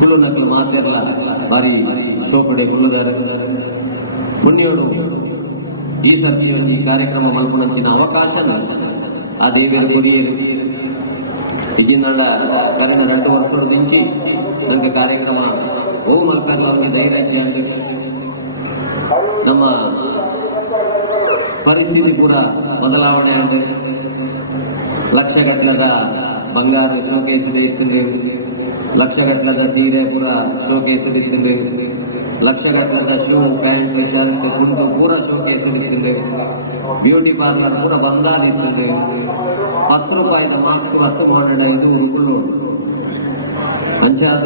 ಕುಲ್ಲು ನಕಲು ಮಾತೆರ್ಲ ಬಾರಿ ಶೋಪಡೆ ಕುಲ್ಲುಗಾರ ಪುಣ್ಯೋಡು ಈ ಸರ್ತಿ ಈ ಕಾರ್ಯಕ್ರಮ ಮಲ್ಪುನಂಚಿನ ಅವಕಾಶ ಆ ದೇವಿಯರ ಕೊರಿಯರು ಇಜಿಂದ ಕರೆನ 2 ವರ್ಷದ ದಿಂಚಿ ನನಗೆ ಕಾರ್ಯಕ್ರಮ ಓ ಮಲ್ಕರ್ಲ ಅವರಿಗೆ ಧೈರ್ಯ ನಮ್ಮ ಪರಿಸ್ಥಿತಿ ಪೂರ ಬದಲಾವಣೆ ಆಗಿದೆ. ಲಕ್ಷಗಟ್ಟಲದ ಬಂಗಾರ ಶೋಕೇಸ್ ಬೇಯಿಸಿದೆ, ಲಕ್ಷಗಟ್ಟಲದ ಸೀರೆ ಪೂರ ಶೋಕೇಸ್ ಬಿತ್ತಿದೆ, ಲಕ್ಷಗಟ್ಟಲದ ಶೂ ಪ್ಯಾಂಟ್ ಶರ್ಟ್ ಕುಂಟು ಪೂರ ಶೋಕೇಸ್ ಬಿತ್ತಿದೆ, ಬ್ಯೂಟಿ ಪಾರ್ಲರ್ ಪೂರ ಬಂಗಾರ ಇಟ್ಟಿದೆ, 10 ರೂಪಾಯಿದ ಮಾಸ್ಕ್ 10 ಉರುಕುಳ್ಳು ಅಂಚಾದ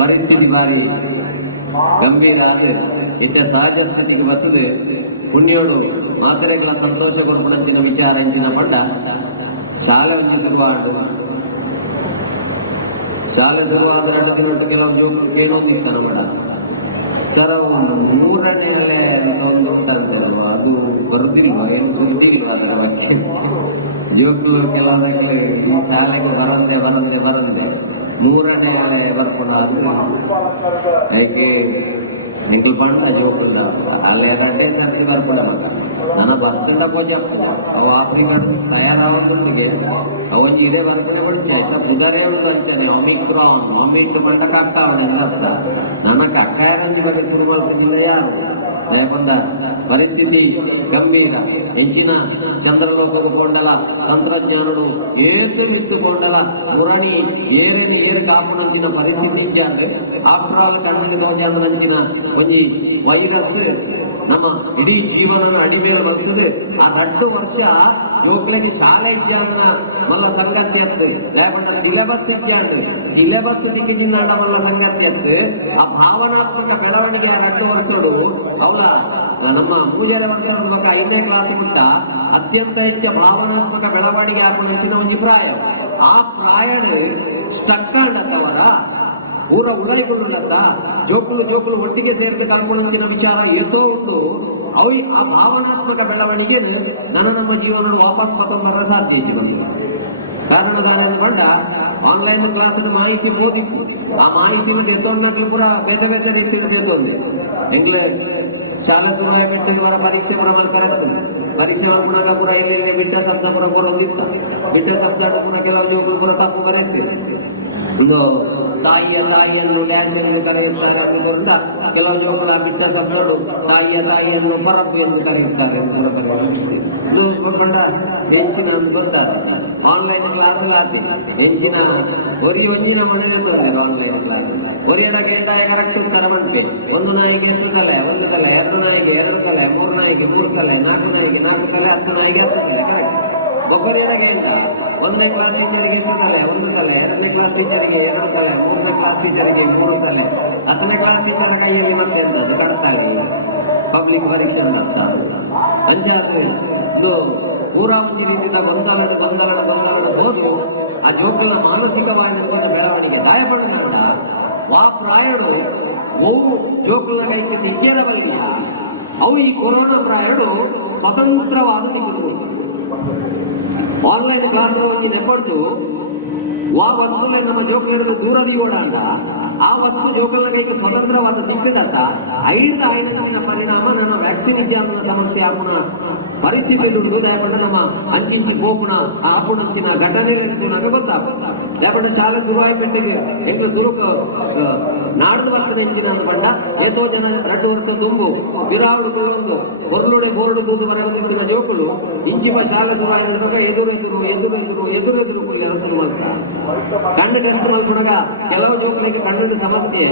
ಪರಿಸ್ಥಿತಿ ಬಾರಿ ಗಂಭೀರ ಆದ ಇತ್ತೆ ಸಹಜ ಸ್ಥಿತಿಗೆ ಬರ್ತದೆ. ಪುಣ್ಯೋಡು ಮಾತರೆಗಳ ಸಂತೋಷ ಕೊಡ್ಬಿಡಂಚಿನ ವಿಚಾರ ಇಂಚಿನ ಪಂಡ ಶಾಲೆ ಒಂದು ಶುರುವಾಡು ಶಾಲೆ ಶುರುವಾದ 2 ದಿನ ಕೆಲವು ಜೋಗಳು ಕೇಳೋದಿತ್ತ ನಮ್ಮಡ ಸರ್ ಅವು 3ನೇ ಅಲೆ ಒಂದು ಉಂಟಂತಾರಲ್ವ ಅದು ಬರುದಿಲ್ವ ಏನು ಸುದ್ದಿಲ್ವ ಅದರ ಬಗ್ಗೆ ಜೋಗಳು ಕೆಲವೇ ಈ ಶಾಲೆಗೆ ಬರಂದೆ 3ನೇ ಅಲೆ ಬರ್ಕೊಂಡು ಯಾಕೆ ನಿಂಕಲ್ ಪಂಡ ಜೋಕುಲ್ಲ ಅಲ್ಲಿ ಅದಂటే ಸರ್ತಿ ಬರ್ಕೊಂಡ ನನ್ನ ಬರ್ತಿಲ್ಲ ಕೊಂಚ ಅವು ಆಫ್ರಿಕನ್ ತಯಾರಾವಕ್ಕೆ ಅವನು ಇಡೇ ಬರ್ಕೊಂಡೆ ಮುಂಚೆ ಆಯ್ತಾ ಬುಧರೇ ಅಂಚಾನೆ ಒಮಿಕ್ರಾನ್ ಒಮಿಟ್ ಮಂಡ ಕಕ್ಕಾವನೆಲ್ಲ ನನ್ನ ಕಕ್ಕಾಯರಂತೆ ಬಗ್ಗೆ ಶುರು ಮಾಡ್ತಿದ್ದಿಲ್ಲ ಯಾರು లేకుండా పరిస్థితి గంభీర ಹೆಚ್ಚಿನ ಚಂದ್ರಲೋಕವು ಕೊಂಡಲ ತಂತ್ರಜ್ಞಾನಗಳು ಏತು ಮಿತ್ತು ಕೊಂಡಲ ಪುರಾಣಿ ಏರು ಕಾಪುನಂಚಿನ ಪರಿಸ್ಥಿತಿ ಇಚ್ಚಾಂದು ಆಫ್ಟರ್ ಆಲ್ ಕಣ್ಣಿಗೆ ದೋಚಾಂದಂಚಿನ ಒಂಜಿ ವೈರಸ್ ನಮ್ಮ ಇಡೀ ಜೀವನ ಅಡಿಮೇಲೆ ಬರ್ತದೆ. ಆ 2 ವರ್ಷ ಯುವಕಳಿಗೆ ಶಾಲೆ ಇದ್ಯಾಂದ ಮಲ್ಲ ಸಂಗತಿ ಅತ್ತು లేకుండా ಸಿಲೆಬಸ್ ಇದ್ಯಾಂದು ಸಿಲೆಬಸ್ ದಿಕ್ಕಿನಿಂದ ಮಲ್ಲ ಸಂಗತಿ ಅತ್ತು. ಆ ಭಾವನಾತ್ಮಕ ಬೆಳವಣಿಗೆ ಆ 2 ವರ್ಷಗಳು ಅವಳ ನಮ್ಮ ಪೂಜಾರಿ ವರ್ಷದ ಬಗ್ಗೆ 5ನೇ ಕ್ಲಾಸ್ ಬಿಟ್ಟ ಅತ್ಯಂತ ಹೆಚ್ಚ ಭಾವನಾತ್ಮಕ ಬೆಳವಣಿಗೆ ಹಾಕೊಂಡಂಚಿನ ಒಂದು ಪ್ರಾಯ. ಆ ಪ್ರಾಯಡ್ ಸ್ಟಕ್ ಆಂಡತ್ತವರ ಊರ ಉಳೈಕೊಳ್ಳುಂಡತ್ತ ಜೋಕುಲು ಒಟ್ಟಿಗೆ ಸೇರಿದ ಕಲ್ಪನಂಚಿನ ವಿಚಾರ ಏತೋ ಉಂಟು ಅವು ಆ ಭಾವನಾತ್ಮಕ ಬೆಳವಣಿಗೆ ನಮ್ಮ ಜೀವನ ವಾಪಸ್ ಬರ ಸಾಧ್ಯ ಇದೆ ನಮಗೆ. ಕಾರಣದಾನ ಬಂಡ ಆನ್ಲೈನ್ ಕ್ಲಾಸ್ ಮಾಹಿತಿ ಓದಿತ್ತು ಆ ಮಾಹಿತಿನ ಎತ್ತೊಂದು ಪೂರ ಬೇರೆ ಬೇರೆ ರೀತಿಯಲ್ಲಿ ಎತ್ತೊಂದೆ ಎಂಗ್ಲೆ ಶಾಲೆ ಶುರುವಾಗಿ ಬಿಟ್ಟು ಅವರ ಪರೀಕ್ಷೆ ಪೂರ ಮಾಡ್ತಾರೆ. ಪರೀಕ್ಷೆ ಮಾಡ್ಕೊಂಡಾಗ ಪೂರ ಇಲ್ಲಿ ಬಿಟ್ಟ ಶಬ್ದ ಪೂರ ಬರೋದಿತ್ತ ಬಿಟ್ಟ ಶಬ್ದ ಪೂರ ಕೆಲವು ಜೋಕುಲು ಪೂರ ತಪ್ಪು ಬರುತ್ತೆ. ಒಂದು ತಾಯಿಯನ್ನು ಡ್ಯಾಶ್ ಎಂದು ಕರೆಯುತ್ತಾರೆ ಅನ್ನೋದ್ರಿಂದ ಕೆಲವು ಜೋಕುಳ ಬಿಟ್ಟ ಶಬ್ದಗಳು ತಾಯಿಯನ್ನು ಪರಪ್ಪು ಎಂದು ಕರೆಯುತ್ತಾರೆ ಕೊಂಡ ಹೆಚ್ಚಿನ ಗೊತ್ತಾದ ಆನ್ಲೈನ್ ಕ್ಲಾಸ್ ಹೆಚ್ಚಿನ ಒರಿ ಒಂಜಿನ ಮನೆಯಲ್ಲಿ ತೊಂದಿರು ಆನ್ಲೈನ್ ಕ್ಲಾಸ್ ಒರಿಯಡ ಗಂಟ ಕರೆಕ್ಟ್ ಉತ್ತರ ಮಾಡ್ತೆ. 1 ನಾಯಿಗೆ 1 ತಲೆ 2 ನಾಯಿಗೆ 2 ತಲೆ 3 ನಾಯಿಗೆ 3 ತಲೆ 4 ನಾಯಿಗೆ 4 ತಲೆ 10 ನಾಯಿಗೆ 10 ತಲೆ ಕರೆಕ್ಟ್. ಒಬ್ಬರಿಯಡ ಗಂಟ 1ನೇ ಕ್ಲಾಸ್ ಟೀಚರ್ಗೆ 1 ತಲೆ 2ನೇ ಕ್ಲಾಸ್ ಟೀಚರ್ಗೆ 2 ತಲೆ 3ನೇ ಕ್ಲಾಸ್ ಟೀಚರ್ಗೆ 3 ತಲೆ 10ನೇ ಕ್ಲಾಸ್ ಟೀಚರ್ ಕೈಯಲ್ಲಿ ಮತ್ತೆ ಅದು ಕಡತಾಗಿ ಪಬ್ಲಿಕ್ ಪರೀಕ್ಷೆ ನಷ್ಟ ಅಂಚಾದ್ರೆ ಇದು ಪೂರಾ ಒಂದು ರೀತಿಯ ಗೊಂದಲದ ಹೋದ್ರು ಆ ಜೋಕಲ ಮಾನಸಿಕವಾಗಿ ಬೆಳವಣಿಗೆ ದಾಯಪಡಿದ ಆ ಪ್ರಾಯಡು ಅವು ಜೋಕಲ ಕೈಗೆ ದಿಗ್ಗೇರ ಬಲಿಗೆ ಅವು ಈ ಕೊರೋನಾ ಪ್ರಾಯಡು ಸ್ವತಂತ್ರವಾದ ದಿಕ್ಕುದು ಆನ್ಲೈನ್ ಕ್ಲಾಸ್ಗಳಲ್ಲಿ ನೆಪಟ್ಟು ಆ ವಸ್ತುನೇ ನಮ್ಮ ಜೋಕಲಿಡದು ದೂರದಿ ಓಡಾಡ ಆ ವಸ್ತು ಜೋಕಲ್ನ ಕೈಗೆ ಸ್ವತಂತ್ರವಾದ ದಿಕ್ಕಿಡತ್ತ 5 ಆಯ್ಲಿನ ಪರಿಣಾಮ ನನ್ನ ವ್ಯಾಕ್ಸಿನ್ ಇದ್ಯಾನ ಸಮಸ್ಯೆ ಆಪುಣ ಪರಿಸ್ಥಿತಿ ಉಂಟು ಲೇಪಂಡ ನಮ್ಮ ಅಂಚಿಂಚಿ ಗೋಪುಣ ಆಪುಣಂಚಿನ ಘಟನೆ ನನಗೆ ಗೊತ್ತಾಗ ಲೇಪಂಡ ಶಾಲೆ ಶುರುವಾಯಿ ಪೆಟ್ಟಿಗೆ ಎಂಗ್ಲು ಸುರುಕ ನಾಡ್ದು ಬರ್ತದೆ ಎಂಚಿನ ಅಂದ್ಕೊಂಡ ಏತೋ ಜನ 2 ವರ್ಷ ತುಂಬು ಬಿರಾವಡು ಒಂದು ಹೊರಲುಡೆ ಬೋರ್ಡು ದೂದು ಬರಗದಿದ್ದ ಜೋಕುಲು ಇಂಚಿಪ ಶಾಲೆ ಶುರುವಾಯಿದಾಗ ಎದುರು ಕುಳ್ಳಿ ಶುರು ಮಾಡ್ತಾರೆ. ಕಣ್ಣು ಟೆಸ್ಟ್ ಮಾಡ್ಕೊಂಡಾಗ ಕೆಲವು ಜೋಕುಲಿಗೆ ಕಣ್ಣಿನ ಸಮಸ್ಯೆ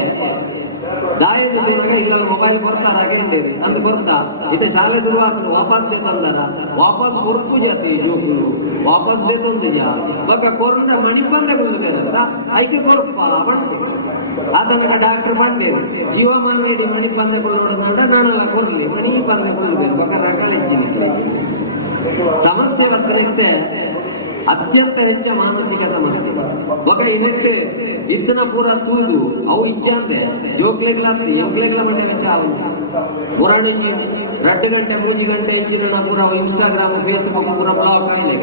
ದಾಯದ ದೇವಾಗ ಇಲ್ಲ ಮೊಬೈಲ್ ಕೊಡ್ತಾರ ಹಾಗೆ ಅಂದು ಕೊಡ್ತಾ ಇತ್ತೆ ಶಾಲೆ ಶುರುವಾಗ್ತದೆ ವಾಪಸ್ ತಂದಾರ ವಾಪಸ್ ಕೊರ್ಪು ಜಾತಿ ಜೋಕುಲು ವಾಪಸ್ ತಂದಿದ್ಯ ಬಕ್ಕ ಕೊರ್ನ ಮಣಿ ಬಂದ ಐಕೆ ಕೊರ್ಪ ಅದನ್ನ ಡಾಕ್ಟರ್ ಮಾಡ್ತೇನೆ ಜೀವಮಾನ ಇಡೀ ಮಣಿ ಬಂದಗಳು ನೋಡೋದಂಡ ನಾನೆಲ್ಲ ಕೊರ್ಲಿ ಮಣಿ ಬಂದಗಳು ಬಕ್ಕ ನಕಳಿದ್ದೀನಿ ಸಮಸ್ಯೆ ಬರ್ತಾರೆ ಅತ್ಯಂತ ಹೆಚ್ಚ ಮಾನಸಿಕ ಸಮಸ್ಯೆ ఒక ಇನಕ್ಕೆ ಇತ್ತನ ಪೂರ ತೂದು ಅವು ಇಚ್ಛೆ ಅಂದೆ ಜೋಕ್ಲೆಗಳ ಮನೆ ಚಾವು ಪುರಾಣ 2 ಗಂಟೆ 3 ಗಂಟೆ ಇಚ್ಚಿನ ಪೂರ ಇನ್ಸ್ಟಾಗ್ರಾಮ್ ಫೇಸ್ಬುಕ್ ಪೂರ ಬ್ಲಾಕ್ ಆಗಿದೆ.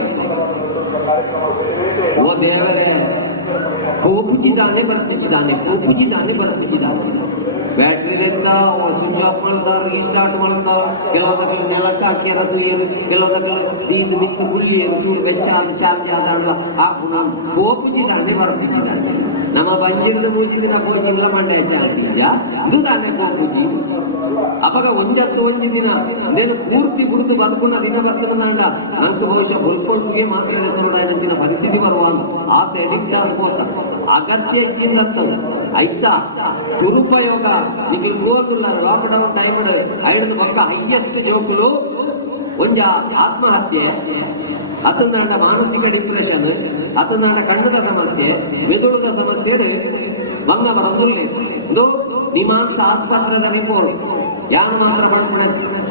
ಓ ದೇವರೇ ಪೋಪುಜಿದಾನೆ ಬರ್ತಿದ್ದಾನೆ ಬ್ಯಾಟ್ರಿದಿಂದ ಸ್ವಿಚ್ ಆಫ್ ಮಾಡ್ತಾ ರೀಸ್ಟಾರ್ಟ್ ಮಾಡ್ತಾ ಕೆಲವೊಂದಕ್ಕೆ ನೆಲಕ್ಕೆ ಹಾಕಿರೋದು ಏನು ಕೆಲವೊಂದಕ್ಕೆ ಇದು ಮಿತ್ತು ಗುಳ್ಳಿ ಏನು ಚೂರು ವೆಚ್ಚ ಅದು ಚಾರ್ಜ್ ಆದಾಗ ಹಾಕುಣ ಪೋಪುಜಿದಾನೆ ಬರ್ತಿದ್ದಾನೆ ನಮ್ಮ ಬಂಜಿರದ ಮೂಜಿದಿನ ಹೋಗಿಲ್ಲ ಮಂಡ್ಯ ಚಾರ್ಜಿದ್ಯಾ ಇದು ತಾನೆ ಪೋಪುಜಿ ಅವಾಗ ಒಂಜತ್ತು ದಿನ నేను పూర్తి గుర్తు బతుకున్న దిన బతుకున్నాండ నాకు ಬಹುಶಃ ಬದುಕೊಳ್ಳುಗೆ ಮಾತ್ರ ಹೆಚ್ಚಿನ ಪರಿಸ್ಥಿತಿ ಬರುವಂತ ಆತ ಎಡಿಕ್ಟ್ ಆಗ್ಬೋದ ಅಗತ್ಯ ಹೆಚ್ಚಿಂದತ್ತದು ಆಯ್ತಾ ದುರುಪಯೋಗ ಈಗ ತೋರ್ದಿಲ್ಲ ಲಾಕ್ಡೌನ್ ಟೈಮ್ ಐದು ಪಕ್ಕ ಹೈಯೆಸ್ಟ್ ಜೋಕುಲು ಒಂಜ ಆತ್ಮಹತ್ಯೆ ಅತಂದಾಂಡ ಮಾನಸಿಕ ಡಿಪ್ರೆಷನ್ ಅತಂದಾಂಡ ಕಣ್ಣದ ಸಮಸ್ಯೆ ಮೆದುಳದ ಸಮಸ್ಯೆ ಮಂಗ ಬರಂದುಲ್ಲೆ ಇದು ನಿಮಾನ್ಸ ಆಸ್ಪತ್ರೆದ ರಿಪೋರ್ಟ್ ಯಾರು ಮಾತ್ರ ಮಾಡ್ಕೊಂಡ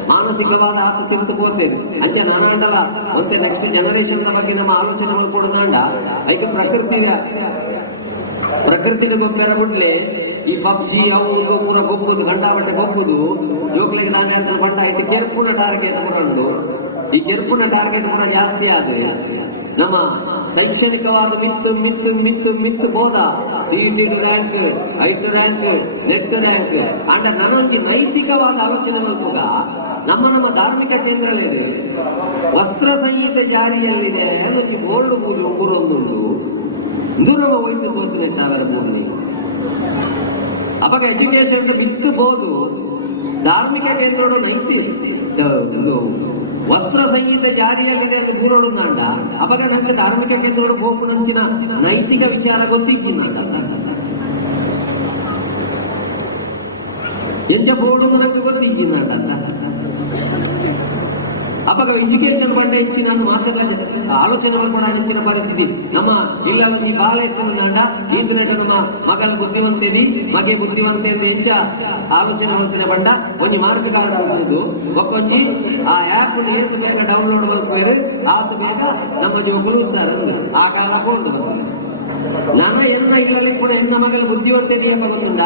ಮಾನಸಿಕವಾದ ಆತ ತಿಂತು ಹೋಗ್ತೇವೆ ಅಂಚೆ ನಾನಾಂಡಲ ಮತ್ತೆ ನೆಕ್ಸ್ಟ್ ಜನರೇಷನ್ ಬಗ್ಗೆ ನಮ್ಮ ಆಲೋಚನೆ ಮಾಡ್ಕೊಡೋದಾಂಡ ಐಕೆ ಪ್ರಕೃತಿಗೆ ಗೊಬ್ಬರ ಬಿಡ್ಲೆ ಈ ಪಬ್ಜಿ ಅವು ಪೂರ ಗೊಬ್ಬುದು ಗಂಡಾಬಟ್ಟೆ ಗೊಬ್ಬುದು ಜೋಕ್ಲಿಗೆ ನಾನೇ ಅಂತ ಬಂಡ ಇಟ್ಟು ಕೆರ್ಪುನ ಟಾರ್ಗೆಟ್ ಬರೋದು ಈ ಕೆರ್ಪುನ ಟಾರ್ಗೆಟ್ ಕೂಡ ಜಾಸ್ತಿ ಆದ್ರೆ ನಮ್ಮ ಶೈಕ್ಷಣಿಕವಾದ ಮಿತ್ತು ಬೋಧ ಸಿಇಟಿ ರ್ಯಾಂಕ್ ಐಟ್ ರ್ಯಾಂಕ್ ನೆಟ್ ರ್ಯಾಂಕ್ ಅಂಡ ನನಗೆ ನೈತಿಕವಾದ ಆಲೋಚನೆ ಮಲ್ಪುಗ ನಮ್ಮ ಧಾರ್ಮಿಕ ಕೇಂದ್ರಗಳಿದೆ ವಸ್ತ್ರ ಸಂಹಿತೆ ಜಾರಿಯಲ್ಲಿದೆ ಅದಕ್ಕೆ ಬೋರ್ಡ್ ಒಬ್ಬರೊಂದು ಇದು ನಮ್ಮ ವೈದ್ಯ ಸೋತನೆ ನಾವೆಲ್ಲ ಬೋಧನೆ ಅವಾಗ ಎಜುಕೇಶನ್ ಬಿತ್ತು ಬೋದು ಧಾರ್ಮಿಕ ಕೇಂದ್ರ ನೈತಿ ವಸ್ತ್ರ ಸಂಹಿತೆ ಜಾರಿಯಲ್ಲಿದೆ ಅಂತ ದೂರೋಡುಂಡ ಅವಾಗ ನನಗೆ ಧಾರ್ಮಿಕ ಕೇಂದ್ರ ಹೋಗುನಂಚಿನ ನೈತಿಕ ವಿಚಾರ ಗೊತ್ತಿದ್ದಿಲ್ಲ ಎಂಚ ಬೋರ್ಡು ನನಗೆ ಗೊತ್ತಿದ್ದಿಲ್ಲ ಅವಾಗ ಎಜುಕೇಶನ್ ಬಂಡ ಹೆಚ್ಚಿನ ಮಾತ್ರ ಆಲೋಚನೆ ಮಾಡ್ಕೊಂಡ ಹೆಚ್ಚಿನ ಪರಿಸ್ಥಿತಿ ನಮ್ಮ ಇಲ್ಲೆಲ್ಲ ಈ ಬಾಲ ಎತ್ತುಂಡ ಇಂಟರ್ನೆಟ್ ನಮ್ಮ ಮಗಳ ಬುದ್ಧಿವಂತೇದಿ ಮಗೆ ಬುದ್ಧಿವಂತೆ ಅಂತ ಹೆಚ್ಚ ಆಲೋಚನೆ ಮಾಡ್ತಾನೆ ಬಂಡ ಒಂದು ಮಾರ್ಗ ಕಾರಣದ್ದು ಒಕ್ಕೊಂದು ಆ ಆ್ಯಪ್ ಏತು ಬೇಗ ಡೌನ್ಲೋಡ್ ಮಾಡ್ತಾರೆ ಆತ ಬೇಗ ನಮ್ಮ ಜೋಗುಲು ಸರ್ ಆ ಕಾಲ ಕೊಂಡು ನನ್ನ ಎಲ್ಲ ಇಲ್ಲಲ್ಲಿ ಕೂಡ ಹೆಣ್ಣ ಮಗಳ ಬುದ್ಧಿವಂತೇದಿ ಎಂಬ ಗೊತ್ತುಂಡ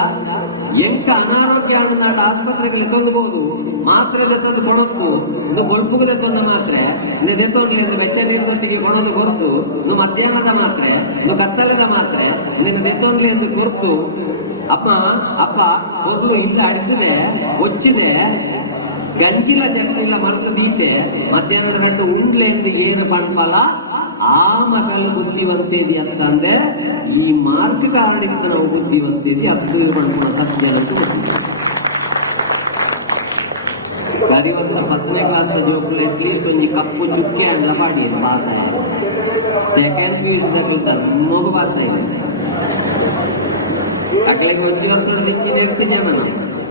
ಎಂಕ ಅನಾರೋಗ್ಯ ನಾಡು ಆಸ್ಪತ್ರೆಗಳಿಗೆ ತಂದುಬಹುದು ಮಾತ್ರೆ ತಂದು ಕೊಡೋದು ಇದು ಬಲ್ಪುಗದೆ ತಂದ ಮಾತ್ರೆ ದೆತ್ತೋಡ್ಲಿ ಎಂದು ವೆಚ್ಚ ನೀಡುವಂತಿಗೆ ಕೊಡೋದು ಹೊರತು ನೀವು ಮಧ್ಯಾಹ್ನದ ಮಾತ್ರೆ ನೀವು ಕತ್ತಲದ ಮಾತ್ರೆ ನಿನ್ನ ದೆತ್ತೋಡ್ಲಿ ಎಂದು ಕೊರತು ಅಪ್ಪ ಮೊದಲು ಇಲ್ಲ ಅಡ್ತಿದೆ ಒಚ್ಚಿದೆ ಗಂಜಿಲ ಚಟ್ಟಿಲ್ಲ ಮಲ್ತದೀತೆ ಮಧ್ಯಾಹ್ನದ ಗಂಟು ಉಂಡ್ಲೆ ಎಂದು ಏನು ಪಂಪಲ ಆ ಮಗಳು ಬುದ್ಧಿವಂತೇದಿ ಅಂತಂದ್ರೆ ಈ ಮಾರ್ಗ ಕಾರಣದಿಂದ ನಾವು ಬುದ್ಧಿವಂತೇದಿ ಅದು ಮಾಡ್ಕೊಳ್ಳೋ ಸತ್ಯ ಗರಿ ವರ್ಷ 10ನೇ ಕ್ಲಾಸ್ ಜೋಕುಲು ಅಟ್ಲೀಸ್ಟ್ ಒಂದು ಕಪ್ಪು ಚುಕ್ಕೆ ಅಂಡ ಮಾಡಿ ಪಾಸ ಸೆಕೆಂಡ್ ಪೀಸ್ ತಗೊಳ್ತಾರೆ ಮೂಗು ಪಾಸ ಇದೆ ಅಟ್ಲೆ ಪ್ರತಿ ವರ್ಷ ಹೆಚ್ಚಿನ ಇರ್ತೀನಿ ನಾನು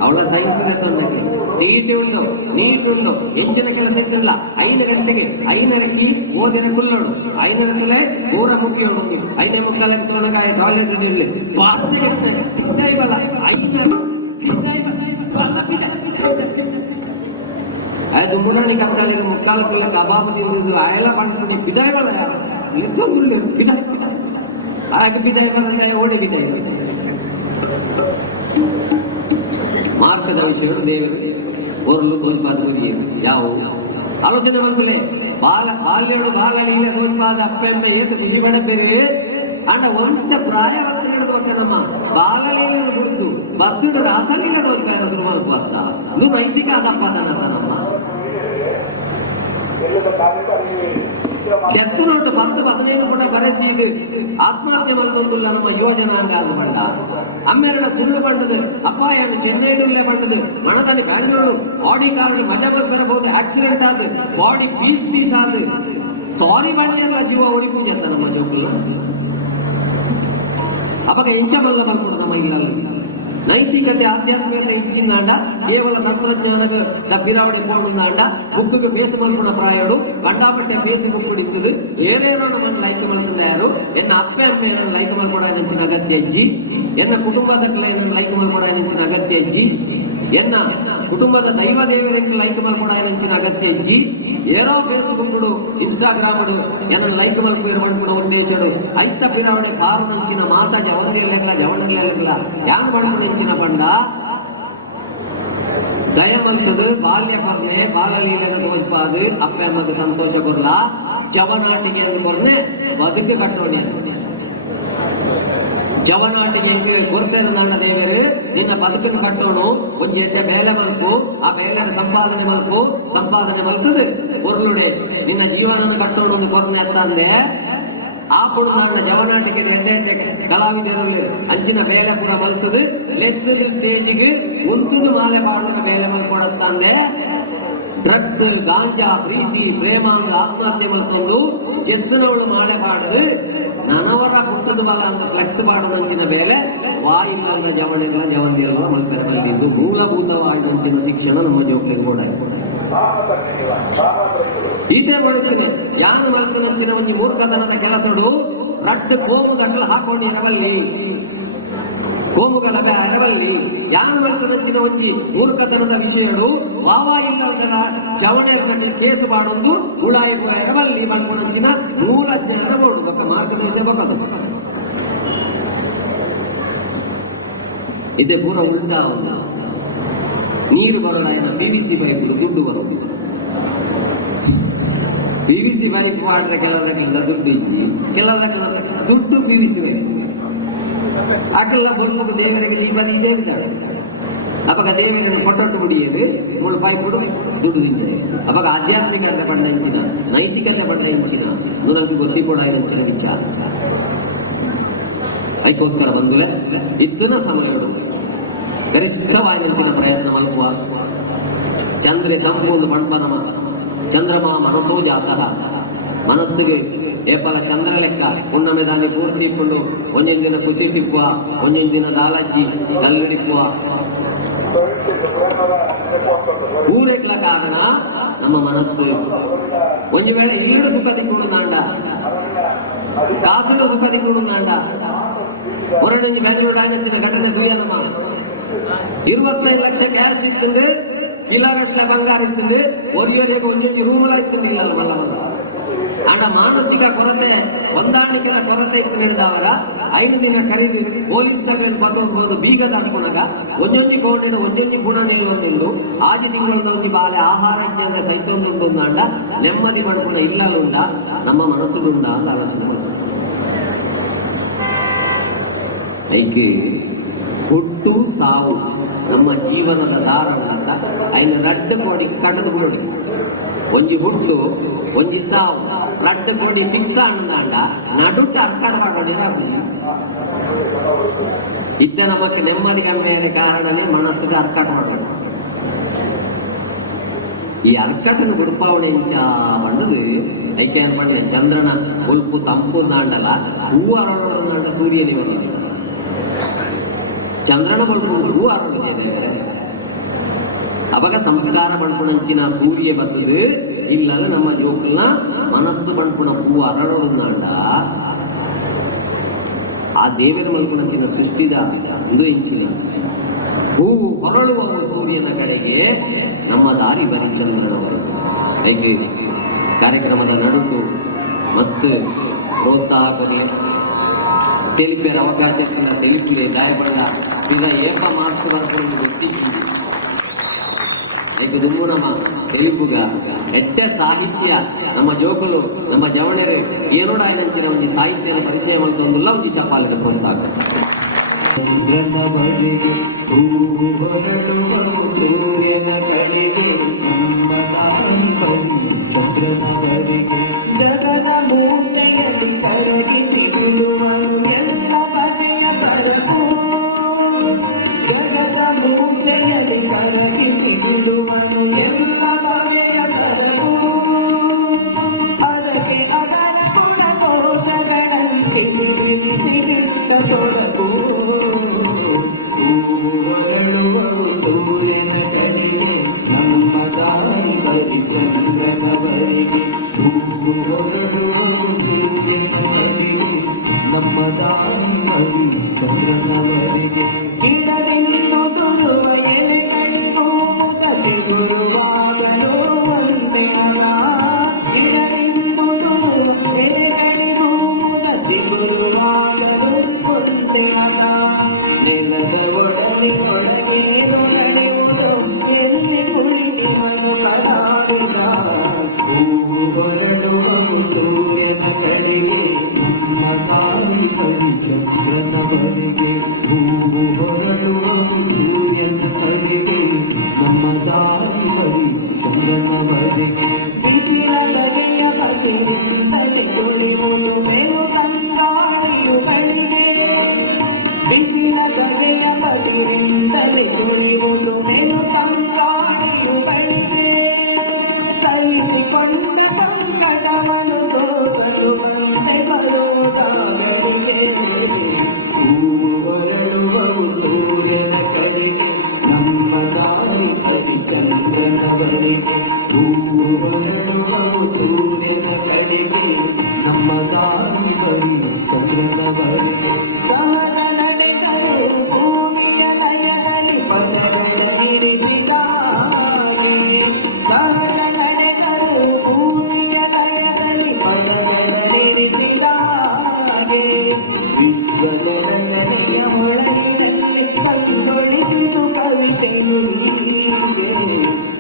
ಅವಳ ಸೈನ್ಸ್ ತಂದಕ್ಕೆ ಸಿಇಟಿ ಉಂಟು ನೀಟ್ ಉಂಟು ಹೆಚ್ಚಿನ ಕೆಲಸ ಇದ್ದಿಲ್ಲ 5 ಗಂಟೆಗೆ 5:30 ಓದಿನ ಕುಲ್ಲೋಡು 5:30 ಪೂರ ಮುಗಿಯೋಡು 5:45 ತೊಳಗಾಯ ಟಾಯ್ಲೆಟ್ ಇರಲಿ ಬಾಸಿಗೆ ಚಿಕ್ಕಾಯಿ ಬಲ 5 ಅದು ಮುರಾಣಿ ಕತ್ತಲಿಗೆ ಮುಕ್ಕಾಲ ಕುಲ್ಲ ಕಬಾಬ್ ತಿಂದು ಆಯೆಲ್ಲ ಮಾಡ್ಕೊಂಡು ಬಿದಾಯ ಬಲ ಇತ್ತು ಬಿದಾಯ ಆಗ ಬಿದಾಯ ಬಲ ಓಡಿ ಬಿದಾಯ ಮಾರ್ಗದ ವಿಷಯಗಳು ದೇವರು ಓರ್ಲು ತೋಲ್ಪಾದ ಗುರಿ ಯಾವ ಆಲೋಚನೆ ಮಾಡ್ತದೆ ಬಾಲ್ಯಡು ಬಾಲಲಿಲ್ಲ ತೋಲ್ಪಾದ ಅಪ್ಪೆಂಬೆ ಏತು ಖುಷಿ ಬೇರೆ ಅಂಡ ಒಂದ ಪ್ರಾಯವತ್ತ ಹಿಡಿದು ನಮ್ಮ ಬಾಲಲೀಲ ಗುರುತು ಬಸ್ಸುಡು ರಾಸಲೀಲ ತೋಲ್ಪಾರ ಮಾಡ್ಬಾರ್ದ ಇದು ನೈತಿಕ ಅದಪ್ಪದ ನಮ್ಮ ಕೆತ್ತನೋಟು 10-15 ಕೂಡ ಬರೆದಿದ್ದು ಆತ್ಮಹತ್ಯೆ ಮಾಡಿಕೊಂಡಿಲ್ಲ ನಮ್ಮ ಯೋಜನಾಂಗ ಅದು ಬಂಡ ಅಮ್ಮೆರಡ ಸುಳ್ಳು ಬಂಡದು ಅಪಾಯನ ಚೆನ್ನೈನಲ್ಲೇ ಬಂಡದು ಮಣದಲ್ಲಿ ಬ್ಯಾಂಗ್ಳೂರು ಬಾಡಿ ಕಾರಣ ಮಜಾ ಬರಬಹುದು ಆಕ್ಸಿಡೆಂಟ್ ಆದ ಬಾಡಿ ಪೀಸ್ ಆದ ಸಾರಿ ಬಂಡಿ ಎಲ್ಲ ಜೀವ ಓಡಿಕೊಂಡಿದ್ದ ನಮ್ಮ ಜೋಕುಲು ಅವಾಗ ಎಂಚ ಮಲ್ಲ ಮಾಡ್ಕೊಂಡು ನಮ್ಮ ಇಲ್ಲಲ್ಲಿ ನೈತಿಕತೆ ಆಧ್ಯಾತ್ಮಿಕತೆ ಇಚ್ಚಿಂದಾಂಡ ಕೇವಲ ತಂತ್ರಜ್ಞಾನದ ತಪ್ಪಿರಾವಡಿ ಪೋಣಾಂಡ ಬುಕ್ಕಿಗೆ ಫೇಸ್ ಮಲ್ಪುಣ ಪ್ರಾಯಡು ಕಂಡಾಪಟ್ಟೆ ಫೇಸ್ಬುಕ್ ಇರ್ತದೆ ಬೇರೆಯವರು ನಮ್ಮನ್ನು ಲೈಕ್ ಮಲ್ಪುಂಡಾರು ಎನ್ನ ಅಪ್ಪೆ ಅಮ್ಮೆ ಲೈಕ್ ಮಲ್ಪುಣ ನೆಂಚಿನ ಅಗತ್ಯ ಇಜ್ಜಿ ಎನ್ನ ಕುಟುಂಬದ ಲೈಕ್ ಮಲ್ಪುಣ ನೆಂಚಿನ ಅಗತ್ಯ ಇಜ್ಜಿ ಎನ್ನ ಕುಟುಂಬದ ದೈವ ದೇವರಿಗೆ ಲೈಕ್ ಮಲ್ಪುಣ ನೆಂಚಿನ ಅಗತ್ಯ ಇಜ್ಜಿ ಏನೋ ಫೇಸ್ಬುಕ್ ಇನ್ಸ್ಟಾಗ್ರಾಮ್ ಎನ್ನ ಲೈಕ್ ಮಲ್ಪುಣ ಉದ್ದೇಶಡು ಐತ ಪಿರಾವಡಿ ಕಾರಣಂಚಿನ ಮಾತಾ ಜವನದಲ್ಲೆಲ್ಲ ಯಾರು ಮಾಡ್ಕೊಂಡು ಹೆಚ್ಚಿನ ಬಂಡ ದಯವಂತದು ಬಾಲ್ಯ ಕೊರ್ಲೆ ಬಾಲಲೀಲೆನ ತೋಲ್ಪಾದು ಅಪ್ಪ ಅಮ್ಮದು ಸಂತೋಷ ಕೊರ್ಲ ಜವನಾಟಿಗೆ ಅಂದ್ಕೊಂಡ್ರೆ ಬದುಕು ಕಟ್ಟೋಡಿ ಜವನಾಟಿಗೆ ಕೊಡ್ತೇನೆ ನನ್ನ ದೇವರು ನಿನ್ನ ಬದುಕನ್ನು ಕಟ್ಟೋನು ಒಂದು ಎಡ್ಡೆ ಬೇಲೆ ಮಲ್ಕು ಆ ಬೇಲೆನ ಸಂಪಾದನೆ ಮಲ್ತದೆ ಒರ್ಲುಡೆ ನಿನ್ನ ಜೀವನವನ್ನು ಕಟ್ಟೋನು ಒಂದು ಕೊರನೆ ಅಂತ ಅಂದೆ ಆಪುಡು ನನ್ನ ಜವನಾಟಿಗೆ ಎಡ್ಡೆ ಕಲಾವಿದರು ಅಂಚಿನ ಬೇಲೆ ಕೂಡ ಮಲ್ತದು ಲೆತ್ತದ ಸ್ಟೇಜಿಗೆ ಉಂತದು ಮಾಲೆ ಬಾಡಿನ ಬೇಲೆ ಮಲ್ಕೊಡಂತ ಅಂದೆ ಡ್ರಗ್ಸ್ ಗಾಂಜಾ ಪ್ರೀತಿ ಪ್ರೇಮ ಅಂತ ಆತ್ಮಹತ್ಯೆ ಮಾಡ್ಕೊಂಡು ಎತ್ತನವಳು ಮಾಡೆ ಬಾಡದು ನನವರ ಕುಟ್ಟದ ಬಲ ಅಂತ ಫ್ಲೆಕ್ಸ್ ಬಾಡದಂಚಿನ ಬೇರೆ ವಾಯುಗಳ ಜವಳೆಗಳ ಜವಂದಿರುವ ಮಲ್ಪೆರೆ ಬಂದಿದ್ದು ಮೂಲಭೂತವಾದಂಚಿನ ಶಿಕ್ಷಣ ನಮ್ಮ ಜೋಕ್ಲಿಗೆ ಕೂಡ ಈಟೆ ಮಾಡುತ್ತೇನೆ ಯಾನು ಮಲ್ಪೆರಂಚಿನ ಒಂದು ಮೂರ್ಖತನದ ಕೆಲಸಗಳು ರಟ್ಟು ಕೋಮು ದಕ್ಕಲು ಹಾಕೊಂಡು ಎರವಲ್ಲಿ ಕೋಮುಗಳ ಎರವಲ್ಲಿ ಯಾನು ಮಲ್ಪೆರಂಚಿನ ಒಂದು ಮೂರ್ಖತನದ ವಿಷಯಗಳು ವಾವಾ ಇಲ್ಲದ ಜವಣೆಯ ಕೇಸು ಮಾಡೋದು ಉಡಾಯಿಸುವ ಎರವಲ್ಲಿ ಮಲ್ಪೆರಂಚಿನ ಮೂಲ ಜ್ಞಾನ ನೋಡುವ ಮಾರ್ಗದರ್ಶನ ಇದೇ ಪೂರ ಉಲ್ಟಾ ನೀರು ಬರೋಣ PVC ಬಯಸಲು ದುಡ್ಡು ಬರೋದು PVC ಬಯಸ್ ಮಾಡಿದ್ರೆ ಕೆಲವದಕ್ಕಿಂತ ದುಡ್ಡು ಇಜ್ಜಿ ಕೆಲವದಕ್ಕೆ ದುಡ್ಡು PVC ಬಯಸಿ ಆಕಲ್ಲ ಬರ್ಬೋದು ದೇವರಿಗೆ ದೀಪ ಇದೇ ಇದ್ದಾಳೆ ಅವಾಗ ದೇವರಿಗೆ ಫೋಟೋ ಬಿಡಿಯದು ಮೂರು ಪಾಯಿ ಕೊಡು ದುಡ್ಡು ತಿಂತಾರೆ ಅವಾಗ ಆಧ್ಯಾತ್ಮಿಕತೆ ಪಡ್ಡ ಇಂಚಿನ ನೈತಿಕತೆ ಪಡ್ಡ ಇಂಚಿನ ನಮಗೆ ಗೊತ್ತಿ ಕೂಡ ಇಂಚಿನ ವಿಚಾರ ಅದಕ್ಕೋಸ್ಕರ ಬಂದುಲೆ ಇದ್ದನ ಸಮಯಗಳು ಗರಿಷ್ಠವಾದಂಚಿನ ಪ್ರಯತ್ನ ಮಲ್ಪುವ ಚಂದ್ರೆ ತಂಪು ಪಂಪನಮ ಚಂದ್ರಮ ಮನಸ್ಸೋ ಜಾತಃ ಮನಸ್ಸಿಗೆ ಏಪಲ ಚಂದ್ರ ಲೆಕ್ಕ ಉಣ್ಣನೆ ದಾನಿ ಪೂರ್ತಿ ಇಟ್ಕೊಂಡು ಒಂದೊಂದು ದಿನ ಖುಷಿ ಟಿಪ್ಪುವ ಒಂದೊಂದು ದಿನ ದಾಲಜ್ಜಿ ಕಲ್ಲಿಡಿಪ್ಪುವ ಊರೆಗ್ಲ ಕಾರಣ ನಮ್ಮ ಮನಸ್ಸು ಒಂದು ವೇಳೆ ಇಲ್ಲೂ ಸುಖ ತಿಕ್ಕೊಂಡು ನಾಂಡ ಕಾಸು ಸುಖ ತಿಕ್ಕೊಂಡು ನಾಂಡ ಹೊರಡಂಗಿ ಬೆಂಗಳೂರು ಆಗಿನ ಘಟನೆ ದುಯ್ಯಲ್ಲಮ್ಮ 25 ಲಕ್ಷ ಕ್ಯಾಶ್ ಇರ್ತದೆ ಕಿಲೋಗಟ್ಟಲೆ ಬಂಗಾರ ಇರ್ತದೆ ಒರಿಯರಿಗೆ ಒಂದೊಂದು ರೂಮಲ್ಲ ಇರ್ತದೆ ಇಲ್ಲ ಮಲ್ಲ ಆಡ ಮಾನಸಿಕ ಕೊರತೆ ಹೊಂದಾಣಿಕೆಯ ಕೊರತೆ ಇತ್ತು ನಡೆದವರ 5 ದಿನ ಕರೀದಿ ಪೊಲೀಸ್ ತಗೊಂಡು ಬಂದೋಗ್ಬೋದು ಬೀಗ ತಡ್ಕೊಂಡಾಗ ಒಂದೊಂದು ಕೋಣೆಡು ಒಂದೊಂದು ಗುಣ ನಿಲ್ಲೊಂದು ಆದಿ ತಿಂಗಳೊಂದು ಬಾಲೆ ಆಹಾರಕ್ಕೆ ಅಂದ್ರೆ ಸೈತೊಂದುಂಟು ಅಂಡ ನೆಮ್ಮದಿ ಮಾಡ್ಕೊಂಡ ಇಲ್ಲಲುಂಡ ನಮ್ಮ ಮನಸ್ಸುಗುಂಡ ಅಂತ ಆಲೋಚನೆ ಮಾಡ್ತಾರೆ ಐಕೆ ಹುಟ್ಟು ಸಾವು ನಮ್ಮ ಜೀವನದ ದಾರದಿಂದ ಅಲ್ಲಿ ರಡ್ಡು ಕೋಡಿ ಕಡದು ಬಿಡೋಡಿ ಒಂಜಿ ಹುಟ್ಟು ಒಂಜಿ ಸಾವು ರಡ್ಡು ಕೋಡಿ ಫಿಕ್ಸ್ ಅನ್ನಂಡ ನಡುಟ್ಟು ಅರ್ಕಡವಾಗಡಿ ಇತ್ತ ನಮಗೆ ನೆಮ್ಮದಿ ಕಮ್ಮಿಯಾದ ಕಾರಣನೇ ಮನಸ್ಸಿಗೆ ಅರ್ಕಟ ಮಾಡೋದು ಈ ಅರ್ಕಟನ್ನು ಬಿಡುಪಾವಣೆ ಇಂಚ ಬಂಡದು ಐಕೆ ಅನ್ಪಂಡ ಚಂದ್ರನ ಉಲ್ಪು ತಂಪು ದಾಂಡಲ ಹೂವು ಅರಳೋಡ ಸೂರ್ಯನಿ ಬಂದಿದೆ ಚಂದ್ರನ ಬಲ್ಪುಂಡು ಹೂ ಆರೋಗ್ಯ ಅವಾಗ ಸಂಸ್ಕಾರ ಬಣ್ಪುಣಂಚಿನ ಸೂರ್ಯ ಬರ್ತದೆ ಇಲ್ಲಲ್ಲ ನಮ್ಮ ಜೋಕಲ್ನ ಮನಸ್ಸು ಬಣ್ಪುಣ ಹೂ ಅರಳೋಡಂಡ ಆ ದೇವರ ಮಲ್ಪುಣಂಚಿನ ಸೃಷ್ಟಿದ ಇದು ಇಂಚಿನ ಹೂವು ಹೊರಳುವ ಸೂರ್ಯನ ಕಡೆಗೆ ನಮ್ಮ ದಾರಿ ಬರಿ ಚಂದ್ರನವರು ಹೇಗೆ ಕಾರ್ಯಕ್ರಮದ ನಡುಟು ಮಸ್ತ್ ಪ್ರೋತ್ಸಾಹ ಬರಲಿ తెలిపేరు అవకాశం తెలిపి దాయపడ ఇలా ఏక మాస్క్ వరకు గుర్తించింది అయితే ದುಮ್ಮುನಮ ತಿಳಿಪುಗ ಎಟ್ಟೆ ಸಾಹಿತ್ಯ ನಮ್ಮ ಜೋಕುಲು ನಮ್ಮ ಜವಣರೆ ಏನೋಡ ಆಯ್ನಂಚಿನ ಒಂದು ಸಾಹಿತ್ಯನ ಪರಿಚಯ ಮಾಡ್ಕೊಂಡುಲ್ಲ ಒಂದು ಚಪ್ಪಾಲಿಗೆ ಪ್ರೋತ್ಸಾಹ ಸೂರ್ಯನ ಕಡೆಗೆ ಜಗದ ಮೂಸೆಯಲ್ಲಿ ಕರಗಿಸಿ ಸೂರ್ಯನ ಕಡೆಗೆ ನಮ್ಮ ತಾಯಿ ಹರಿಚಂದ್ರನ ಬರೆ ಬಗೆಯ ಬದಿರಿಂದಲೇ ಸುಳಿವುದು ಮೆನು ತಂಗಾಡಿಯುಗಳಿವೆ. ಸಹಿಸಿಕೊಂಡ ಸಂಕಟವನ್ನು ಸೋಸಲು ಬಂದೆ ಬರೋದಾಗಲಿದೆ. ಹೂವು ಹೊರಡುವವು ಸೂರ್ಯನ ಕಡೆಗೆ, ನಮ್ಮ ದಾರಿ ಹರಿಚಂದ್ರನವರೆಗೆ. ಹೂವು ಹೊರಡುವವು ಸೂರ್ಯನ ಕಡೆಗೆ, ನಮ್ಮ ದಾರಿ ಹರಿಚಂದ್ರನವರೆಗೆ. ಸಹನ ನಡೆದರು ಭೂಮಿಯ ಲಯದಲ್ಲಿ ಪದರನಿರಿಸಿದ ಹಾಗೆ. ಸಹನ ನಡೆದರು ಭೂಮಿಯ ಲಯದಲ್ಲಿ ಪದರನಿರಿಸಿದ ಹಾಗೆ. ವಿಶ್ವದ ರಚನೆಯ ಒಳಗಿನಲ್ಲಿ ಕಂಗೊಳಿಸಿತು ಕವಿತೆಯು ಹೀಗೆ.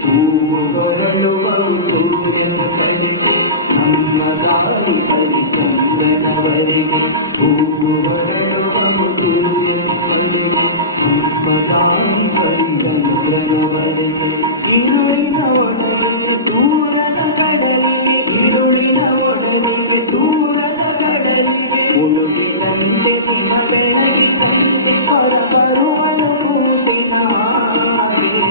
ಹೂವು ಹೊರಳುವವು ಸೂರ್ಯನ ಕಡೆಗೆ, ನಮ್ಮ ದಾರಿ ಹರಿಚಂದ್ರನವರೆಗೆ. ಹೂವು ಹೊರಳುವವು ಸೂರ್ಯನ ಕಡೆಗೆ, ನಮ್ಮ ದಾರಿ ಹರಿಚಂದ್ರನವರೆಗೆ. ഇരുളിನ ಒಡಲಿಗೆ ದೂರದ ಕಡಲಿಗೆ, ഇരുಳಿನ ಒಡಲಿಗೆ ದೂರದ ಕಡಲಿಗೆ. ಮುಳುಗಿದಂತೆ ನಿನ್ನ ಬೆಳಗಿದಂತೆ ಹೊರಬರುವನು ಕೂಸಿನ ಹಾಗೆ.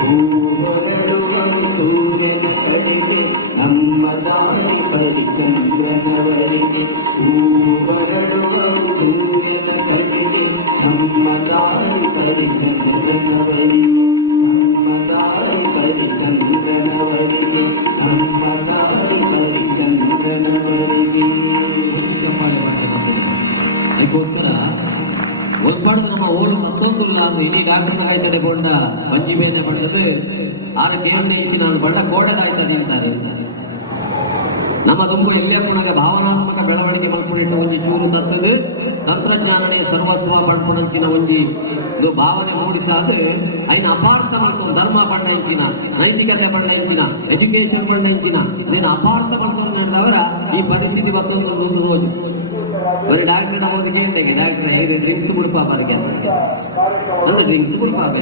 ಹೂವು ಹೊರಡುವವು ಸೂರ್ಯನ ಕಡೆಗೆ, ನಮ್ಮ ದಾರಿ ಹರಿಚಂದ್ರನವರೆಗೆ. ಹೂವು ಹೊರಡುವವು ಸೂರ್ಯನ ಕಡೆಗೆ, ನಮ್ಮ ದಾರಿ ಹರಿಚಂದ್ರನವರೆಗೆ. ನಮ್ಮ ದಾರಿ ಹರಿಚಂದ್ರನವರೆಗೆ, ನಮ್ಮ ದಾರಿ ಹರಿಚಂದ್ರನವರೆಗೆ. ಅದಕ್ಕೋಸ್ಕರ ಒಬ್ಬಾರ್ದು ನಮ್ಮ ಓಡು ಮತ್ತೊಂದು ನಾನು ಇಡೀ ಡಾಕ್ಟರ್ ಆಯ್ತದೆ ಕೊಂಡ ಅಂಜಿಬೇನೆ ಬಂದದು ಆರ ಕೇಂದ್ರ ಇಚ್ಚಿ ನಾನು ಬಣ್ಣ ಕೋಡಲಾಯ್ತದೆ ಅಂತಾರೆ. ನಮ್ಮ ದುಂಬು ಎಲ್ಲೆಪ್ಪುಣಗ ಭಾವನಾತ್ಮಕ ಬೆಳವಣಿಗೆ ಮಲ್ಪುಣಿಟ್ಟು ಒಂಜಿ ಚೂರು ತತ್ತದು ತಂತ್ರಜ್ಞಾನನೇ ಸರ್ವಸ್ವ ಪಡ್ಪುಣಂಚಿನ ಒಂಜಿ ಇದು ಭಾವನೆ ಮೂಡಿಸಾದ ಐನ ಅಪಾರ್ಥ ಮಾಡ್ತು ಧರ್ಮ ಬಣ್ಣ ಇಂಚಿನ, ನೈತಿಕತೆ ಬಣ್ಣ ಇಂಚಿನ, ಎಜುಕೇಶನ್ ಬಣ್ಣ ಇಂಚಿನ ಇದನ್ನು ಅಪಾರ್ಥ ಮಾಡ್ಕೊಂಡು ನಡೆದವರ ಈ ಪರಿಸ್ಥಿತಿ ಮತ್ತೊಂದು ಒಂದು ರೋಜು ಬರೀ ಡಾಕ್ಟರ್ ಹೋದ ಕೇಂದ್ರಿಗೆ ಡಾಕ್ಟರ್ ಹೇಗೆ ಡ್ರಿಂಕ್ಸ್ ಬಿಡ್ಪಾಪರಿಗೆ ಅಂದ್ರೆ ಡ್ರಿಂಕ್ಸ್ ಬಿಡ್ಪಾಪ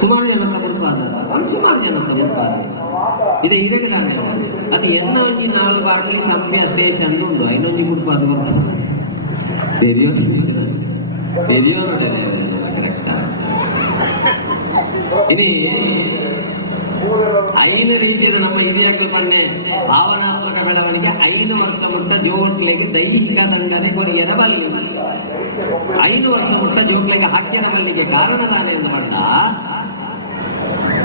ಸುಮಾರು ಜನ ಬಿಡ್ಪಾರ ಸುಮಾರು ಜನ ಬಿಡ್ಪಾರ ಇದೆ ಇರಗದಾನೆ ಅದು ಎಲ್ಲ ಒಂಜಿ 4 ಬಾಟ್ಲಿ ಸಂಖ್ಯಾ ಸ್ಟೇಷನ್ ಉಂಟು ಐನೊಂಜಿ ಬಿಡ್ಪಾರು ತೆರಿಯೋ ನೋಡಿ ಕರೆಕ್ಟ್. ಇನಿ ಐದು ರೀತಿಯ ನಮ್ಮ ಹಿರಿಯಗಳು ಬನ್ನೆ ಭಾವನಾತ್ಮಕ ಬೆಳವಣಿಗೆ 5 ವರ್ಷ ಮುಟ್ಟ ಜೋಕ್ಲೆಗೆ ದೈಹಿಕ ದಂಡನೆ ಎರಬಲ್ಲಿ 5 ವರ್ಷ ಮುಟ್ಟ ಜೋಕ್ಲೆಗೆ ಹಕ್ಕಿರಬಲ್ಲಿಗೆ ಕಾರಣದಾನೆ ಅಂತ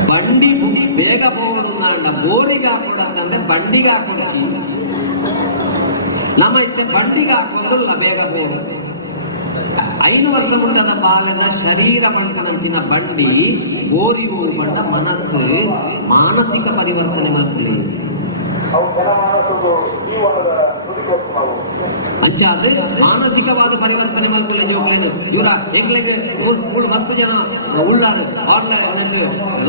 ಬಂಡಿ ಗುಡಿ ಬೇಗ ಹೋಗೋದು ಅಂದ ಬೋರಿಗೆ ಹಾಕೊಡಂತಂದ್ರೆ ಬಂಡಿಗೆ ಹಾಕೊಡ್ತಿ ನಮ್ಮ ಇತ್ತೆ ಬಂಡಿಗೆ ಹಾಕೋದಿಲ್ಲ ಬೇಗ ಹೋಗೋದು. 5 ವರ್ಷ ಮುಟ್ಟದ ಬಾಲದ ಶರೀರ ಪಂಪನಂಚಿನ ಬಂಡಿ ಗೋರಿಗೂ ಪಟ್ಟ ಮನಸ್ಸು ಮಾನಸಿಕ ಪರಿವರ್ತನೆ ಬರ್ತದೆ. ಅಂಚ ಅದು ಮಾನಸಿಕವಾದ ಪರಿವರ್ತನೆ ಮಾಡ್ತಾರೆ ಜೋಕ್ಲೇನು ಇವರ ಎಂಗ್ಲಿಗೆ ಮಸ್ತ್ ಜನ ಉಳ್ಳಾರು ಆನ್ಲೈನ್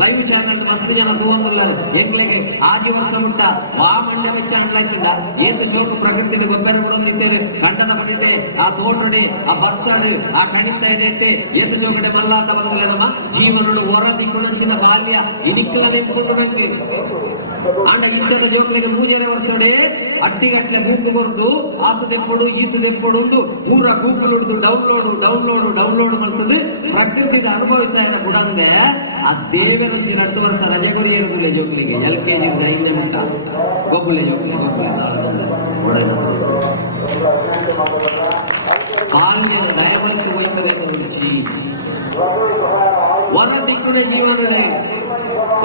ಲೈವ್ ಚಾನಲ್ ಮಸ್ತ್ ಜನ ತಗೊಂಡುಳ್ಳಾರು ಎಂಗ್ಲಿಗೆ ಆಜಿ ವರ್ಷ ಮುಟ್ಟ ಆ ಮಂಡ್ಯ ವೆಚ್ಚ ಅನ್ಲಾಯ್ತಿಲ್ಲ ಏನು ಶೋಕು ಪ್ರಕೃತಿಗೆ ಗೊಬ್ಬರ ಕೊಡೋದಿದ್ದೇವೆ ಕಂಡದ ಪಟ್ಟಿದೆ ಆ ತೋಟಡಿ ಆ ಬಸ್ಸಾಡು ಆ ಕಣಿತ ಇಡೈತೆ ಎಂದು ಶೋಕಡೆ ಮಲ್ಲಾತ ಬಂದಲ್ಲ ನಮ್ಮ ಜೀವನೋಡು ಹೊರ ದಿಕ್ಕುನಂಚಿನ ಬಾಲ್ಯ ಇಡಿಕ್ಕಲ ನೆನ್ಕೊಂಡು ಬೇಕು ಆಂಡ ಇಂಥದ ಜೋಕ್ಲಿಗೆ 3 ವರ್ಷಡೆ ಅಟ್ಟಿಗಟ್ಲೆ ಗೂಕು ಕೊರ್ದು ಆತು ತೆಪ್ಪಡು ಈತು ತೆಪ್ಪಡು ಪೂರ ಗೂಗಲ್ ಹಿಡಿದು ಡೌನ್ಲೋಡ್ ಮಾಡ್ತದೆ ಪ್ರಕೃತಿದ ಅನುಭವಿಸಾಯನ ಕೊಡಂದೆ ಆ ದೇವರಲ್ಲಿ 2 ವರ್ಷ ರಜೆ ಕೊಡಿ ಇರುದಿಲ್ಲ ಜೋಕ್ಲಿಗೆ LKG ಇಲ್ಲೇ ಮುಟ್ಟ ಗೊಬ್ಬಳೆ ಜೋಕ್ಲಿ ಪಾಲ್ಯದ ದಯವಂತು ಹೋಯ್ತದೆ ರುಚಿ ಹೊರ ದಿಕ್ಕುನ ಜೀವನಡೆ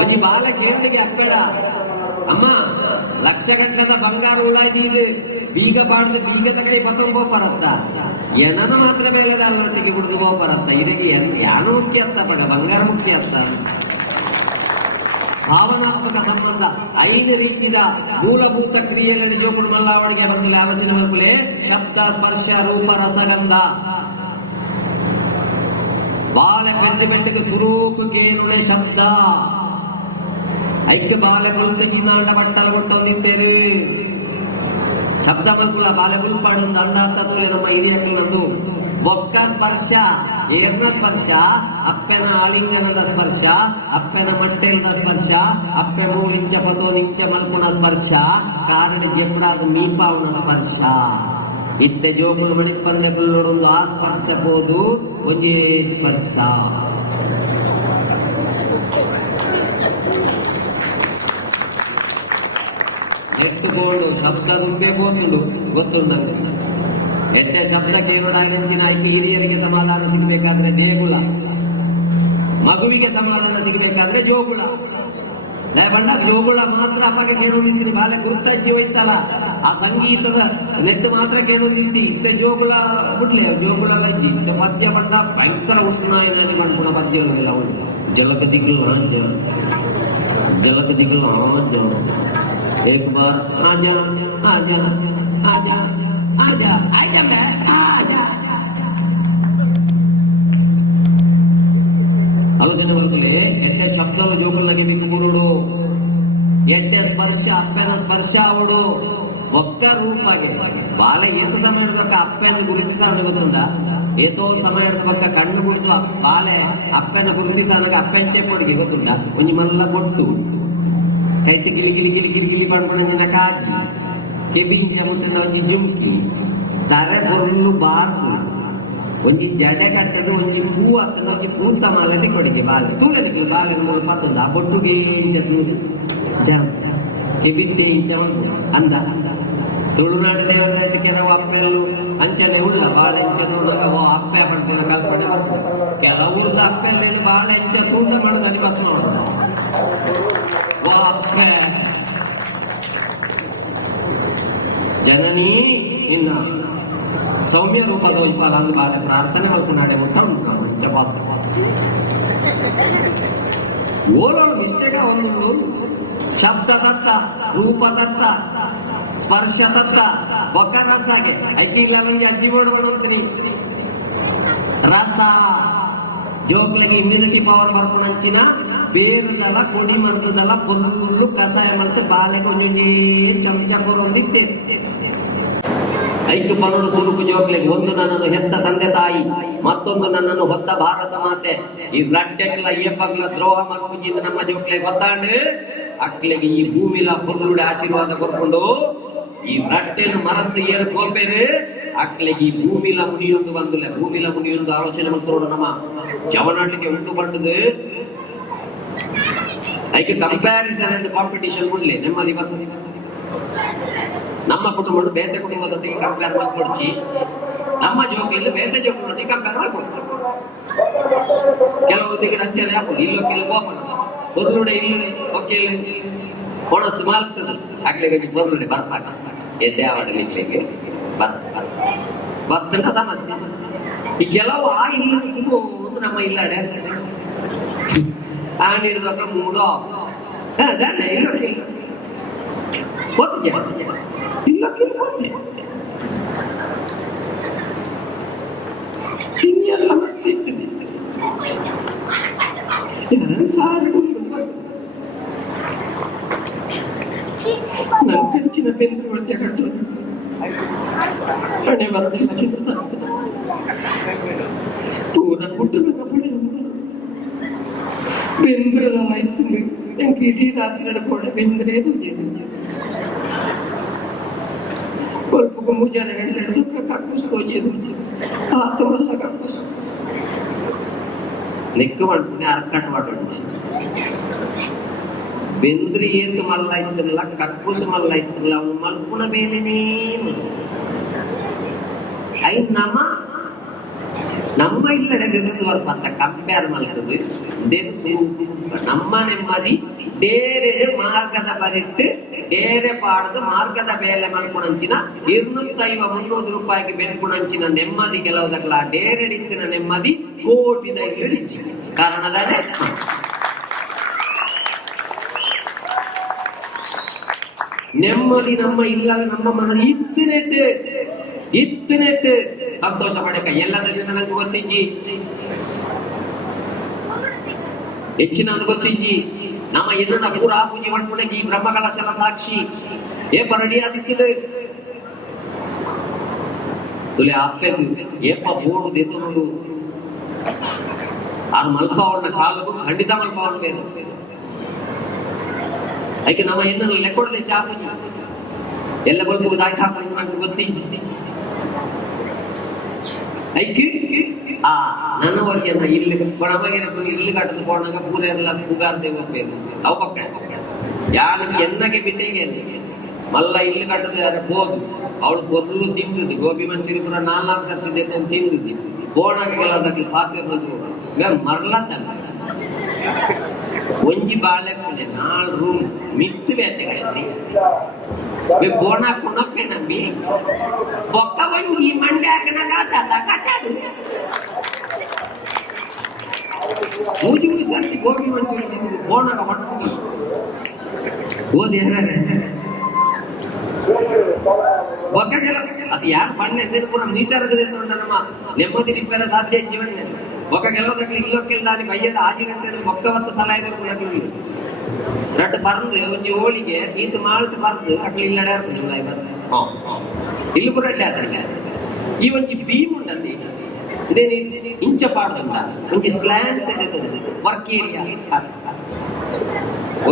ಒಂಜಿ ಬಾಲ ಕೇಳಿಗೆ ಅಕ್ಕಡ ಅಮ್ಮ ಲಕ್ಷಗಟ್ಟದ ಬಂಗಾರ ಉಳ್ಳಾದೀದು ಬೀಗ ಪಾಡ್ದು ಬೀಗದ ಕಡೆ ಪತ್ತೊಂಬೋ ಬರತ್ತ ಏನನ್ನು ಮಾತ್ರ ಬೇಗದ ಅಲ್ಲೊಟ್ಟಿಗೆ ಬಿಡ್ದು ಹೋಗ ಬರತ್ತ ಇದಕ್ಕೆ ಯಾನು ಮುಖ್ಯ ಅತ್ತ ಪಡ ಬಂಗಾರ ಮುಖ್ಯ ಅತ್ತ. ಭಾವನಾತ್ಮಕ ಸಂಬಂಧ 5 ರೀತಿಯ ಮೂಲಭೂತ ಕ್ರಿಯೆಗಳಲ್ಲಿ ಜೋಗುಡು ಮಲ್ಲಾವಣಿಗೆ ಬಂದಿಲ್ಲ ಆಲೋಚನೆ ಮಾಡ್ಕೊಳ್ಳಿ. ಶಬ್ದ, ಸ್ಪರ್ಶ, ರೂಪ, ರಸಗಂಧ ಬಾಲೆ ಬೆಂಟಿಗೆ ಸ್ವರೂಪ ಕೇನುಳೆ ಶಬ್ದ ಐಕ್ಯ ಬಾಲೆ ಬರುತ್ತೆ ಕಿನಾಂಡ ಬಟ್ಟಲು ಕೊಟ್ಟೊಂದಿದ್ದೇವೆ ಶಬ್ದ ಮಲ್ಕುಲ ಬಾಲೆ ಉಲ್ಪಾಡೊಂದು ಅಂದಾತದಲ್ಲೇ ನಮ್ಮ ಹಿರಿಯಕ್ಕಳೊಂದು ಒಕ್ಕ ಸ್ಪರ್ಶ ಏರ್ನ ಸ್ಪರ್ಶ ಅಪ್ಪನ ಆಲಿಂಗನದ ಸ್ಪರ್ಶ ಅಪ್ಪನ ಮಟ್ಟೆದ ಸ್ಪರ್ಶ ಅಪ್ಪೆ 3 ಇಂಚ 10 ಇಂಚ ಮಲ್ಕುಣ ಸ್ಪರ್ಶ ಕಾರಣ ಎಪ್ಪಡಾದ ಮೀಪಾವನ ಸ್ಪರ್ಶ ಇತ್ತೆ ಜೋಕುಲು ಮಣಿ ಪಂದೆಗಳೊಂದು ಆ ಸ್ಪರ್ಶ ಬೋದು ಒಂದೇ ಸ್ಪರ್ಶ ಎಟ್ಟುಕೊಂಡು ಶಬ್ದ ನುಂಬೆ ಗೊತ್ತುಂಟು ನನಗೆ. ಎಟ್ಟೆ ಶಬ್ದ ಕೇವಲ ಆಯ್ಕೆ ಹಿರಿಯರಿಗೆ ಸಮಾಧಾನ ಸಿಗಬೇಕಾದ್ರೆ ದೇಗುಲ, ಮಗುವಿಗೆ ಸಮಾಧಾನ ಸಿಗಬೇಕಾದ್ರೆ ಜೋಗುಳ. ಬಂದಾಗ ಜೋಗುಳ ಮಾತ್ರ ಅಪ್ಪಾಗ ಕೇಳೋದಿರ್ತೀನಿ, ಬಾಳೆ ಗುರುತಜ್ಜಿ ಹೋಯ್ತಲ್ಲ ಆ ಸಂಗೀತದ ನೆಟ್ಟು ಮಾತ್ರ ಕೇಳೋದಿರ್ತಿ. ಇತ್ತೆ ಜೋಗುಳ ಬಿಡ್ಲೆ ಜೋಗುಳ ಇದ್ದಿ ಇತ್ತ ಮದ್ಯ ಬಂದ ಭಯಂಕರ ಉಷ್ಣ ಏನಲ್ಲಿ ಬಂದ ಮದ್ಯಲ್ಲ ಅವಳು ಜಲದ ದಿಗ್ಲು ಜಲದ ದಿಗ್ಲು एक बार आजा आजा आजा आजा आजा मैं आजा ಆಲೋಚನೆ ಬರ್ತದೆ. ಎಟ್ಟೆ ಶಬ್ದಗಳು ಜೋಗುಲ್ಲಾಗೆ ಬಿಟ್ಟು ಬರುಡು, ಎಟ್ಟೆ ಸ್ಪರ್ಶ ಅಪ್ಪನ ಸ್ಪರ್ಶ ಅವಡು ಒಕ್ಕ ರೂಪಾಗೆ ಬಾಳ ಏತು ಸಮಯ ಹಿಡಿದಕ್ಕ ಅಪ್ಪನ ಗುರುತಿಸಾನ ಗೊತ್ತುಂಡ. ಏತೋ ಸಮಯ ಹಿಡಿದಕ್ಕ ಕಣ್ಣು ಬಿಡ್ತು ಬಾಲೆ ಅಪ್ಪನ ಗುರುತಿಸಾನಕ್ಕೆ ಅಪ್ಪನ ಚೇಪಡಿಗೆ ಗೊತ್ತುಂಡ. ಒಂಜಿ ಮಲ್ಲ ಕೊಟ್ಟು ಕೈಟ್ ಗಿಲಿ ಗಿಲಿ ಗಿಲಿ ಗಿಲಿ ಗಿಲಿ ಮಾಡ್ಕೊಂಡು ಕಾಜಿ ಕೆಬಿನಿ ಚಮುಟ್ಟನ ಒಂಜಿ ಜುಂಕಿ ತರೆ ಬೊಲ್ಲು ಬಾರ್ದು ಒಂಜಿ ಜಡೆ ಕಟ್ಟದು ಒಂಜಿ ಹೂ ಹಾಕದ ಒಂಜಿ ಪೂತ ಮಾಲದಿ ಕೊಡಿಗೆ ಬಾಲೆ ತೂಲನಿಗೆ ಬಾಲೆ ಮತ್ತೊಂದು ಆ ಬೊಟ್ಟುಗೆ ಇಂಚದು ಜಂ ಕೆಬಿಟ್ಟೆ ಇಂಚ ಉಂಟು ಅಂದ ತುಳುನಾಡು ದೇವರಲ್ಲಿ ಕೆಲವು ಅಪ್ಪೆಲ್ಲು ಅಂಚನೆ ಉಳ್ಳ ಬಾಳೆ ಇಂಚನು ಅಪ್ಪೆ ಪಡ್ಪಿನ ಕಲ್ಪನೆ ಕೆಲವ್ರದ್ದು ಅಪ್ಪೆಲ್ಲಿ ಬಾಳೆ ಇಂಚ ತೂಂಡ ಮಾಡೋದು ಬಸ್ ಮಾಡೋದು ಜನನಿ ಇನ್ನ ಸೌಮ್ಯ ರೂಪದ ಉತ್ಪಾದ ಅಂದು ಬಾಳ ಪ್ರಾರ್ಥನೆ ಮಲ್ಪನಾಡೆ ಉಂಟ ಓಲೋಳು ಮಿಸ್ಟೇಕ್ ಒಂದು ಶಬ್ದ ದತ್ತ ರೂಪ ದತ್ತ ಸ್ಪರ್ಶ ದತ್ತ ಬೊಕ್ಕ ರಸಾಗೆ ಐತಿ ಇಲ್ಲ ನನಗೆ ಅಜ್ಜಿ ಓಡ್ಬಿಡ್ತೀನಿ ರಸ ಜೋಕ್ಲೆಗೆ ಇಮ್ಯುನಿಟಿ ಪವರ್ ಬರ್ಕೊಂಡಂಚಿನ ಬೇರುದಲ್ಲ ಕೊಡಿ ಮಂತದಲ್ಲ ಫುಲ್ಲು ಕಷಾಯ ಮತ್ತು ಬಾಳೆಗೆ ಒಂದೊಂದೇ ಚಮಚ ಕೊರೊಂದಿತ್ತೆ ಐದು ಪರೋಡು ಸುರುಕು ಜೋಕ್ಲೆಗೆ ಒಂದು ನನ್ನನ್ನು ಹೆತ್ತ ತಂದೆ ತಾಯಿ, ಮತ್ತೊಂದು ನನ್ನನ್ನು ಹೊತ್ತ ಭಾರತ ಮಾತೆ. ಈ ರಡ್ಡೆಕ್ಲ ಏಪಗ್ಲ ದ್ರೋಹ ಮಲ್ಪುಜಿಂದ ನಮ್ಮ ಜೋಕ್ಲೆ ಗೊತ್ತಾಂಡು ಅಕ್ಲೆಗೆ ಈ ಭೂಮಿಲ ಪುರ್ಲುಡೆ ಆಶೀರ್ವಾದ ಕೊರ್ಕೊಂಡು ಈ ರಡ್ಡೆನು ಮರತ್ತು ಏರು ಕೋಪೇರು ಅಕ್ಲೆಗೆ ಈ ಭೂಮಿಲ ಮುನಿಯೊಂದು ಬಂದುಲೆ ಭೂಮಿಲ ಮುನಿಯೊಂದು ಆಲೋಚನೆ ಮಾಡ್ತೋಡು ನಮ್ಮ ಜವನಾಟಿಗೆ ಉಂಟು ಬಂಡದು ಐಕೆ ಕಂಪ್ಯಾರಿಸನ್ ಅಂಡ್ ಕಾಂಪಿಟಿಷನ್ ಬಿಡ್ಲಿ ನೆಮ್ಮದಿ ಬರ್ತದೆ. ನಮ್ಮ ಕುಟುಂಬ ಬೇತೆ ಕುಟುಂಬದೊಟ್ಟಿಗೆ ಕಂಪೇರ್ ಮಾಡ್ಕೊಡ್ಚಿ ನಮ್ಮ ಜೋಕಲ್ಲಿ ಬೇತೆ ಜೋಕನೊಟ್ಟಿಗೆ ಕಂಪೇರ್ ಮಾಡ್ಕೊಡ್ಚಿ ಕೆಲವು ದಿಗ ಅಂಚನೆ ಹಾಕುದು ಇಲ್ಲೋ ಕೆಲವು ಗೋಪನ ಬದಲುಡೆ ಇಲ್ಲ ಓಕೆ ಹೊಣಸು ಮಾಲ್ತದ ಆಗ್ಲಿಗೆ ಬದಲುಡೆ ಬರ್ಪಾಟ ಎಡ್ಡೆ ಆಡಲಿಕ್ಕೆ ಬರ್ತಂತ ಸಮಸ್ಯೆ. ಈ ಕೆಲವು ಆ ಇಲ್ಲ ಒಂದು ನಮ್ಮ ಇಲ್ಲಾಡೆ ಆ ನೀಡಿದ ಮೂಡ್ ಆಫ್ ಇಲ್ಲೋಕೆ ಇಲ್ಲೋಕೆ ತಿನ್ನೆಲ್ಲ ಮಸ್ತಿ ಸಾರಿ ನನ್ನ ಕಂಚಿನ ಬೆಂದ್ರು ಹೊಟ್ಟೆ ಕಟ್ಟು ಹಣೆ ಬರಲಿಲ್ಲ ಚಿತ್ರ ಪೂರ ಪುಟ್ಟನ ಪಡೆ ಬೆಂದ್ರದಲ್ಲ ಇತ್ತು ಎಂಗೆ ಇಡೀ ರಾತ್ರಿ ಕೂಡ ಬೆಂದ್ರೇದು ಸ್ವಲ್ಪ ಮುಜಾನೆ ಗಂಟೆ ಕಕ್ಕುಸ್ತೋಜೇದು ಆತವಲ್ಲ ಕಕ್ಕುಸ್ ನೆಕ್ಕು ಮಾಡ್ತೀನಿ ಅರ್ಕಟ್ ಮಾಡ್ತೀನಿ ಬೆಂದ್ರಿ ಏತು ಮಲ್ಲ ಇತ್ತಲ್ಲ ಕಕ್ಕುಸು ಮಲ್ಲ ಇತ್ತಲ್ಲ ಅವನು ಮಲ್ಪುನ ಬೇರೆನೇ ಐ ನಮ್ಮ ಇಲ್ಲಡೆ ಬರ್ಪತ್ತ ಕಂಪೇರ್ ಮಾಡ್ತದೆ ನಮ್ಮ ನೆಮ್ಮದಿ ಬೇರೆ ಮಾರ್ಗದ ಬರಿಟ್ಟು ಬೇರೆ ಪಾಡ್ದು ಮಾರ್ಗದ ಬೇಲೆ ಮಲ್ಪುಣಂಚಿನ 250-300 ರೂಪಾಯಿಗೆ ಬೆನ್ಪುಣಂಚಿನ ನೆಮ್ಮದಿ ಕೆಲವುದಲ್ಲ ಡೇರೆಡಿತ್ತಿನ ನೆಮ್ಮದಿ ಕೋಟಿದ ಇಳಿಚಿ ಕಾರಣದಾನೆ ನೆಮ್ಮದಿ ನಮ್ಮ ಇಲ್ಲ ನಮ್ಮ ಮನ ಇತ್ತಿನೆಟ್ಟು ಸಂತೋಷ ಪಡಕ ಎಲ್ಲದರಿಂದ ನನಗೆ ಗೊತ್ತಿಜ್ಜಿ ಹೆಚ್ಚಿನದು ಗೊತ್ತಿಜ್ಜಿ ನಮ್ಮ ಎನ್ನ ಪೂರ ಪೂಜೆ ಮಾಡ್ಕೊಂಡಾಗಿ ಬ್ರಹ್ಮಕಲಶಲ ಸಾಕ್ಷಿ ಏ ಪರಡಿ ಆದಿತ್ತಿಲ್ಲ ತುಲೆ ಆಪ್ಬೇಕು ಏಪ ಬೋಡು ದೇತುನುಡು ಆ ಮಲ್ಪವನ್ನ ಕಾಲಗೂ ಖಂಡಿತ ಮಲ್ಪವನ್ನ ಬೇರೆ ಐಕೆ ನಮ್ಮ ಎನ್ನ ಲೆಕ್ಕೊಡದೆ ಚಾಪೂಜಿ ಎಲ್ಲ ಬಲ್ಪು ದಾಯ್ತು ಹಾಕೊಂಡು ನಂಗೆ ಗೊತ್ತಿಜ್ಜಿ ಐಕ್ ನನವರಿಗೆ ಇಲ್ಲಿ ನಮಗೆ ಇಲ್ಲು ಕಟ್ಟದು போனாங்க ಪೂರ ಎಲ್ಲ ಪುಗಾರ್ದೆ ಹೋಗ್ಬೇಕು ಅವ ಪಕ್ಕ ಯಾರು ಎನ್ನಗೆ ಬಿಟ್ಟಿಗೆ ಮಲ್ಲ ಇಲ್ಲು ಕಟ್ಟದು ಯಾರು ಬೋದು ಅವಳು ಕೊಲ್ಲು ತಿಂದುದು ಗೋಬಿ ಮಂಚೂರಿ ಪುರ 4 ಸರ್ತಿ ತಿಂದುದು ಬೋಣಾಗೆಲ್ಲ ಅದಕ್ಕೆ ಪಾತಿರೋದು ಮರಲ ತಂದ ಒಂಜಿ ಬಾಳೆಪುಲೆ 4 ರೂಮ್ ಮಿತ್ತು ಬೇತೆಗಳಲ್ಲಿ ಬೋಣ ಕೊನಪ್ಪೆ ನಂಬಿ ಬೊಕ್ಕ ಒಂಜಿ ಮಂಡೆ ಹಾಕನ ಕಾಸಾದ ಕಟ್ಟಾಡು ಮೂಜಿ ಸರ್ತಿ ಗೋಬಿ ಮಂಚೂರಿ ತಿಂದು ಬೋಣಗ ಹೊಟ್ಟುನಿ ಓದಿ ಬೊಕ್ಕಗೆಲ್ಲ ಅದು ಯಾರು ಬಣ್ಣ ಎಂದೇನು ಪೂರ ನೀಟಾರಗದೆ ನಮ್ಮ ನೆಮ್ಮದಿ ನಿಪ್ಪೆಲ್ಲ ಸಾಧ್ಯ ಜೀವನ ಬೊಕ್ಕ ಗೆಲ್ಲೋದಕ್ಕೆ ಇಲ್ಲೋಕ್ಕೆಲ್ಲ ದಾನಿ ಬಯ್ಯದ 6 ಗಂಟೆ ಬೊಕ್ಕವತ್ತು ಸಲ ಇದ್ರು ಕೂಡ ರಡ್ಡು ಪರಂದು ಒಂಜಿ ಹೋಳಿಗೆ ಈತು ಮಾಲ್ಟ್ ಪರ್ದು ಅಕ್ಲಿ ಇಲ್ಲಡೆ ಇಲ್ಲ ಇಲ್ಲಿ ಪೂರ ಅಡ್ಡೆ ಆದ್ರೆ ಈ ಒಂಜಿ ಬೀಮ್ ಉಂಡಂತೆ ಇದೇನು ಇಂಚ ಪಾಡುಂಡ ಒಂಜಿ ಸ್ಲ್ಯಾಂಟ್ ವರ್ಕ್ ಏರಿಯಾ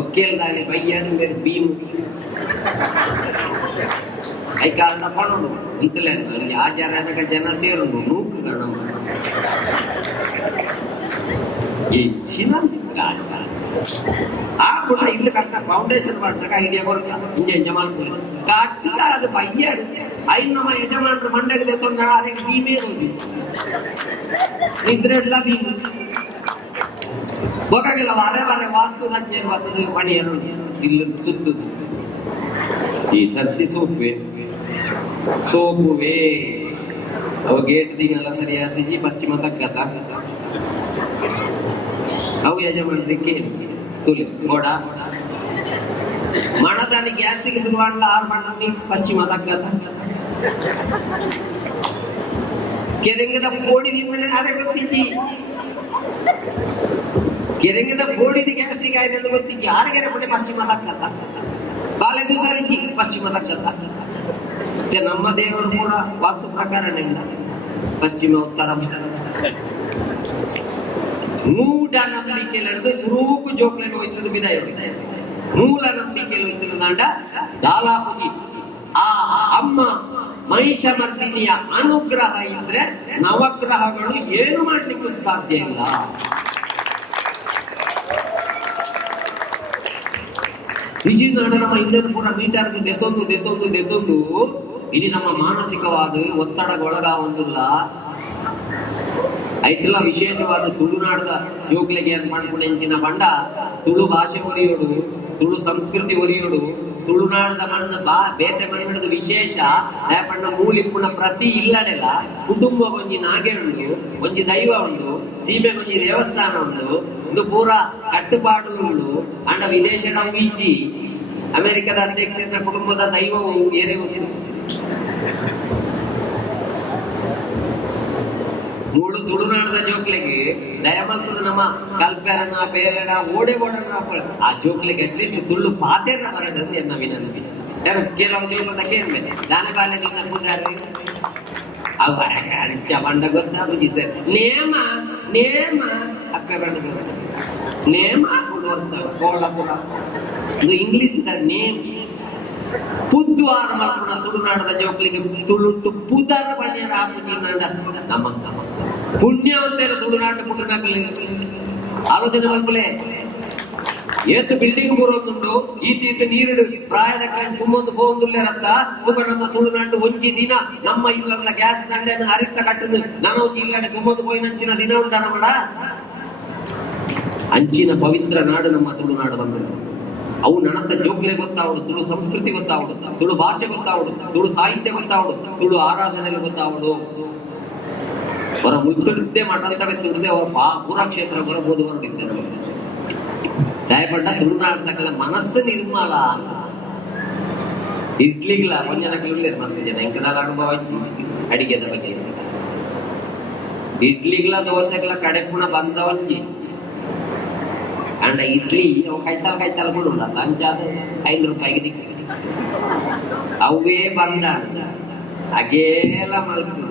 ಒಕ್ಕೇಲ್ ದಾಳಿ ಬಯ್ಯಾಡು ಬೇರೆ ಬೀಮ್ ಐಕಾಲ ಪಣೋಡು ಇಂತಲೇ ಆಚಾರ ಜನ ಸೇರುದು ನೂಕು ಗಣ ಹೆಚ್ಚಿನ ಆಚಾರ ಆ ಕೂಡ ಇಲ್ಲಿ ಕಟ್ಟ ಫೌಂಡೇಶನ್ ಮಾಡ್ಸಕ ಐಡಿಯಾ ಬರುತ್ತೆ ಇಂಜ ಮಾಡ್ಕೊಳ್ಳಿ ಕಟ್ಟದ ಅದು ಬಯ್ಯಾಡು ಐದು ನಮ್ಮ ಯಜಮಾನರು ಮಂಡಗದೆ ತೊಂದ ಅದಕ್ಕೆ ಬೀಮೇ ಹೋಗಿ ನಿದ್ರೆಡ್ಲ ಬೀಮ್ ಹೋಗಾಗಿಲ್ಲ ವಾರೆ ವಾಸ್ತು ನಜ್ಞೆಯನ್ನು ಬರ್ತದೆ ಮಣಿಯನ್ನು ಇಲ್ಲಿ ಸುತ್ತು ಈ ಸರ್ತಿ ಸೋಪುವೆ ಅವು ಗೇಟ್ ದಿನೆಲ್ಲ ಸರಿಯಾದ ಪಶ್ಚಿಮ ತಗ್ಗತ ಅವು ಯಜಮಾನರಿಗೆ ತುಲಿ ಗೋಡ ಮಣದಾನಿ ಗ್ಯಾಸ್ಟ್ರಿಕ್ ಶುರುವಾಡ್ಲ 6 ಮಣ್ಣಿ ಪಶ್ಚಿಮ ತಗ್ಗತ ಕೆರೆಂಗದ ಪೋಡಿದ ಅರೆ ಗೊತ್ತಿಜ್ಜಿ ಕೆರೆಂಗದ ಪೋಡಿದ ಗ್ಯಾಸ್ಟ್ರಿಕ್ ಆಯ್ತು ಅಂತ ಗೊತ್ತಿಜ್ಜಿ ಆರೆಗೆರೆ ಪಡೆ ಪಶ್ಚಿಮ ತಗ್ಗತ ಬಾಳೆ ದಿವಸ ಪಶ್ಚಿಮ ತಗ್ಗತ ನಮ್ಮ ದೇವರು ಪೂರ ವಾಸ್ತು ಪ್ರಕಾರನೇ ಪಶ್ಚಿಮ ಉತ್ತರ ಮೂಢ ನಂಬಿಕೆಯಲ್ಲಿ ಹಿಡಿದು ಸ್ವರೂಪ ಜೋಕ್ಲೇನು ಹೋಯ್ತದ ಬಿದಾಯ ಮೂಲ ನಂಬಿಕೆಯಲ್ಲಿ ಹೋಯ್ತದ ದಾಂಡ ದಾಲಾಪುಜಿ ಆ ಅಮ್ಮ ಮಹಿಷಮರ್ದಿನಿಯ ಅನುಗ್ರಹ ಇದ್ರೆ ನವಗ್ರಹಗಳು ಏನು ಮಾಡ್ಲಿಕ್ಕೂ ಸಾಧ್ಯ ಇಲ್ಲ. ನಿಜ ನಮ್ಮ ಹಿಂದಿನ ಪೂರ ಮೀಟರ್ಗೆ ದೆತ್ತೊಂದು ಇനി ನಮ್ಮ ಮಾನಸಿಕವಾದ ಒತ್ತಡಗೊಳಗಾವಂದಿಲ್ಲ. ಐಟ್ಲ ವಿಶೇಷವಾದ ತುಳುನಾಡದ ಜೋಕ್ಲೆಗೆ ಏನ್ ಮಾಡ್ಕೊಂಡು ಎಂಚಿನ ಬಂಡ ತುಳು ಭಾಷೆ ಒರಿಯೋಡು, ತುಳು ಸಂಸ್ಕೃತಿ ಒರಿಯೋಡು, ತುಳುನಾಡದ ಮಣ್ಣ ಬೇತೆ ಮಣ್ಣಿಡದ ವಿಶೇಷ ಪಣ್ಣ ಮೂಲಿಪ್ಪುಣ ಪ್ರತಿ ಇಲ್ಲಡೆಲ್ಲ ಕುಟುಂಬ ಒಂಜಿ ನಾಗೆ ಉಂಡು, ಒಂಜಿ ದೈವ ಉಂಡು, ಸೀಮೆಗೊಂಜಿ ದೇವಸ್ಥಾನ ಉಂಡು, ಇದು ಪೂರ ಕಟ್ಟುಪಾಡು ಉಂಡು. ಅಂಡ ವಿದೇಶದ ಇಜ್ಜಿ ಅಮೆರಿಕದ ಅಧ್ಯಕ್ಷರ ಕುಟುಂಬದ ದೈವವು ಏರೆ ಉಂಟು. ಮೂಡು ತುಳುನಾಡದ ಜೋಕ್ಲೆಗೆ ದಯಮಲ್ತದ ನಮ್ಮ ಕಲ್ಪೆರನ ಬೇಲಡ ಓಡೆ ಓಡನ ಆ ಜೋಕ್ಲೆಗೆ ಅಟ್ಲೀಸ್ಟ್ ತುಳು ಪಾತೆರ ಬರಡಂದು ಎನ್ನ ವಿನಂತಿ. ಕೆಲವು ಜೋಕ್ಲ ಕೇಳ್ಮೆ ದಾನ ಬಾಲೆ ನಿನ್ನ ಕೂದಾರೆ ಅವ ಅರಿಚ ಬಂಡ ಗೊತ್ತಾ ಬುಜಿ ಸರ್ ನೇಮ ಅಪ್ಪೆ ಬಂಡ ನೇಮ ವರ್ಷ ಕೋಳ ಪುರ ಇದು ಇಂಗ್ಲಿಷ್ ಇದ ನೇಮ್ ಪುದ್ವಾರ ಮಲ್ಪುಣ ತುಳುನಾಡದ ಜೋಕ್ಲಿಗೆ ತುಳುಟ್ಟು ಪುದರ ಬಣ್ಯರ ಹಾಕುತ್ತಿ ನಮ್ಮ ಪುಣ್ಯವಂತರ ತುಳುನಾಡು ಮುಟ್ಟನಾಗಲಿ ಆಲೋಚನೆ ಮಲ್ಪಲೆ ಏತು ಬಿಲ್ಡಿಂಗ್ ಬರೋದುಂಡು ಈತೀತ ನೀರಿಡು ಪ್ರಾಯದ ತುಂಬೊಂದು ಹೋಗುದಿಲ್ಲರತ್ತ ಮುಖ ನಮ್ಮ ತುಳುನಾಡು ಒಂಜಿ ದಿನ ನಮ್ಮ ಇಲ್ಲದ ಗ್ಯಾಸ್ ದಂಡೆಯನ್ನು ಹರಿತ ಕಟ್ಟನು ನಾನು ಇಲ್ಲಡೆ ತುಂಬೊಂದು ಹೋಗಿ ನಂಚಿನ ದಿನ ಉಂಟನ ಮಾಡ ಅಂಚಿನ ಪವಿತ್ರ ನಾಡು ನಮ್ಮ ತುಳುನಾಡು ಬಂದ ಅವು ನನತ ಜೋಕ್ಲೆ ಗೊತ್ತಾವಡು, ತುಳು ಸಂಸ್ಕೃತಿ ಗೊತ್ತಾವಡು, ತುಳು ಭಾಷೆ ಗೊತ್ತಾವಡು, ತುಳು ಸಾಹಿತ್ಯ ಗೊತ್ತಾವಡು, ತುಳು ಆರಾಧನೆ ಗೊತ್ತಾವಡು. ಅವರ ಮುತ್ತುಡಿದ್ದೇ ಮಠಂತವೇ ತುಳಿದೆ ಅವರ ಪುರಾಕ್ಷೇತ್ರ ಬರಬಹುದು ಹೊರಡಿದ್ದಾರೆ. ಜಯಪಟ್ಟ ತುಳುನಾಡ್ತಕ್ಕಲ್ಲ ಮನಸ್ಸು ನಿರ್ಮಲ ಇಡ್ಲಿಗ್ಲ ಒಂಜನಕ್ಕೆ ಮಸ್ತ್ ಜನ ಎಂಕದಲ್ಲ ಅನುಭವ ಅಡಿಗೆದ ಬಗ್ಗೆ ಇಡ್ಲಿಗ್ಲ ದೋಸೆಗ್ಲ ಕಡೆಪುಣ ಬಂದವಂಜಿ ಅಂಡ ಇಡ್ಲಿ ಕೈತಲ್ ಬಿಡುಲ್ಲ ಲಂಚಾದ 5 ರೂಪಾಯಿಗೆ ದಿಕ್ಕ ಅವೇ ಬಂದ ಹಾಗೇಲ ಮಲ್ತು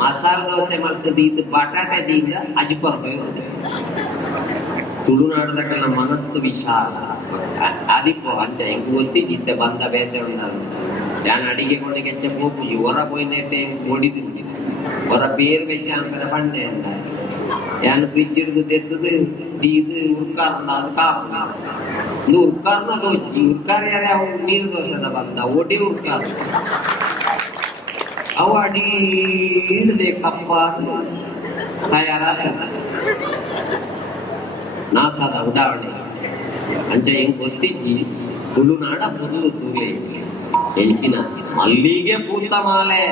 ಮಸಾಲೆ ದೋಸೆ ಮಲ್ತದ್ದು ಇದು ಬಟಾಟೆದಿಂದ 10 ರೂಪಾಯಿ ಉಂಟು. ತುಳುನಾಡದಕ್ಕೆಲ್ಲ ಮನಸ್ಸು ವಿಶಾಲ ಆದಿಪ್ಪು ಅಂಚ ಹೆಂಗ್ ಗೊತ್ತಿದ್ದೆ ಬಂದ ಬೇತೆ ಉಂಡ ನಾನು ಅಡಿಗೆ ಕೊಂಡಿಗೆ ಹೆಚ್ಚ ಹೋಗಿ ಹೊರ ಹೋಯ್ನೆಟ್ಟೆ ಓಡಿದ್ದು ಅವರ ಬೇರ್ വെച്ചാൽ പണ്ടേ ഉണ്ടായി ഞാൻ പിരിച്ചെടുത്ത് തെത്തത് ഇത് ഉറുക്കാറുണ്ട് അത് കാപ്പ ഇത് ഉറുക്കാറിന് അത് ഉറുക്കാറിയാരെ ನೀರು ದೋಷದ ಬಂದ ಒಡಿ ಉರ್ಕಾರ ಅವು ಅಡಿ ಹಿಡಿದೆ ಕಪ್ಪ ತಯಾರಾದ ನಾಸಾದ ಉಡಾವಣೆ ಅಂಚ ಹೆಂಗ್ ಗೊತ್ತಿಜ್ಜಿ ತುಳುನಾಡ ಮೊದಲು ತೂಲೆ ಎಂಚಿನ ಮಲ್ಲಿಗೆ ಪೂತ ಮಾಲೆ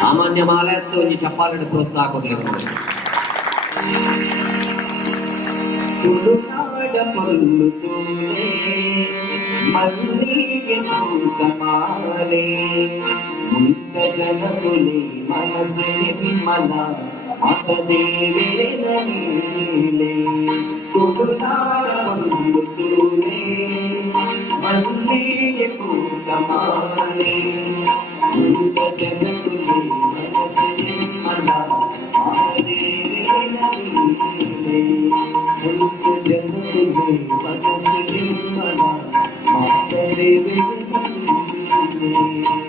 ಸಾಮಾನ್ಯ ಮಾಲೆ ಅಂತ ಒಂದು ಚಪ್ಪಾಲೆ ಪ್ರೋತ್ಸಾಹ ಕೊಡ್ಲಿಕ್ಕೆ ತುಳುನಾಡ ಪೊಲ್ಲು ತೂಲೆ ಮಲ್ಲಿಗೆ ಪೂತ ಮಾಲೆ ಮುಂತ ಜನ ತುಲೆ ಮನಸ್ಸು ನಿರ್ಮಲ ಮತದೇವೇನ ನೀಲೆ ತುಳುನಾಡ ಪೊಲ್ಲು ತೂಲೆ ಮಲ್ಲಿಗೆ ಪೂತ ಮಾಲೆ ಮುಂತ ಜನ ತುಲೆ ಮನಸ್ಸು ನಿರ್ಮಲ ಮತದೇವೇನ ನೀಲೆ ಮುಂತ ಜನ ತುಲೆ ಮನಸ್ಸು ನಿರ್ಮಲ ಮತದೇವೇನ ನೀಲೆ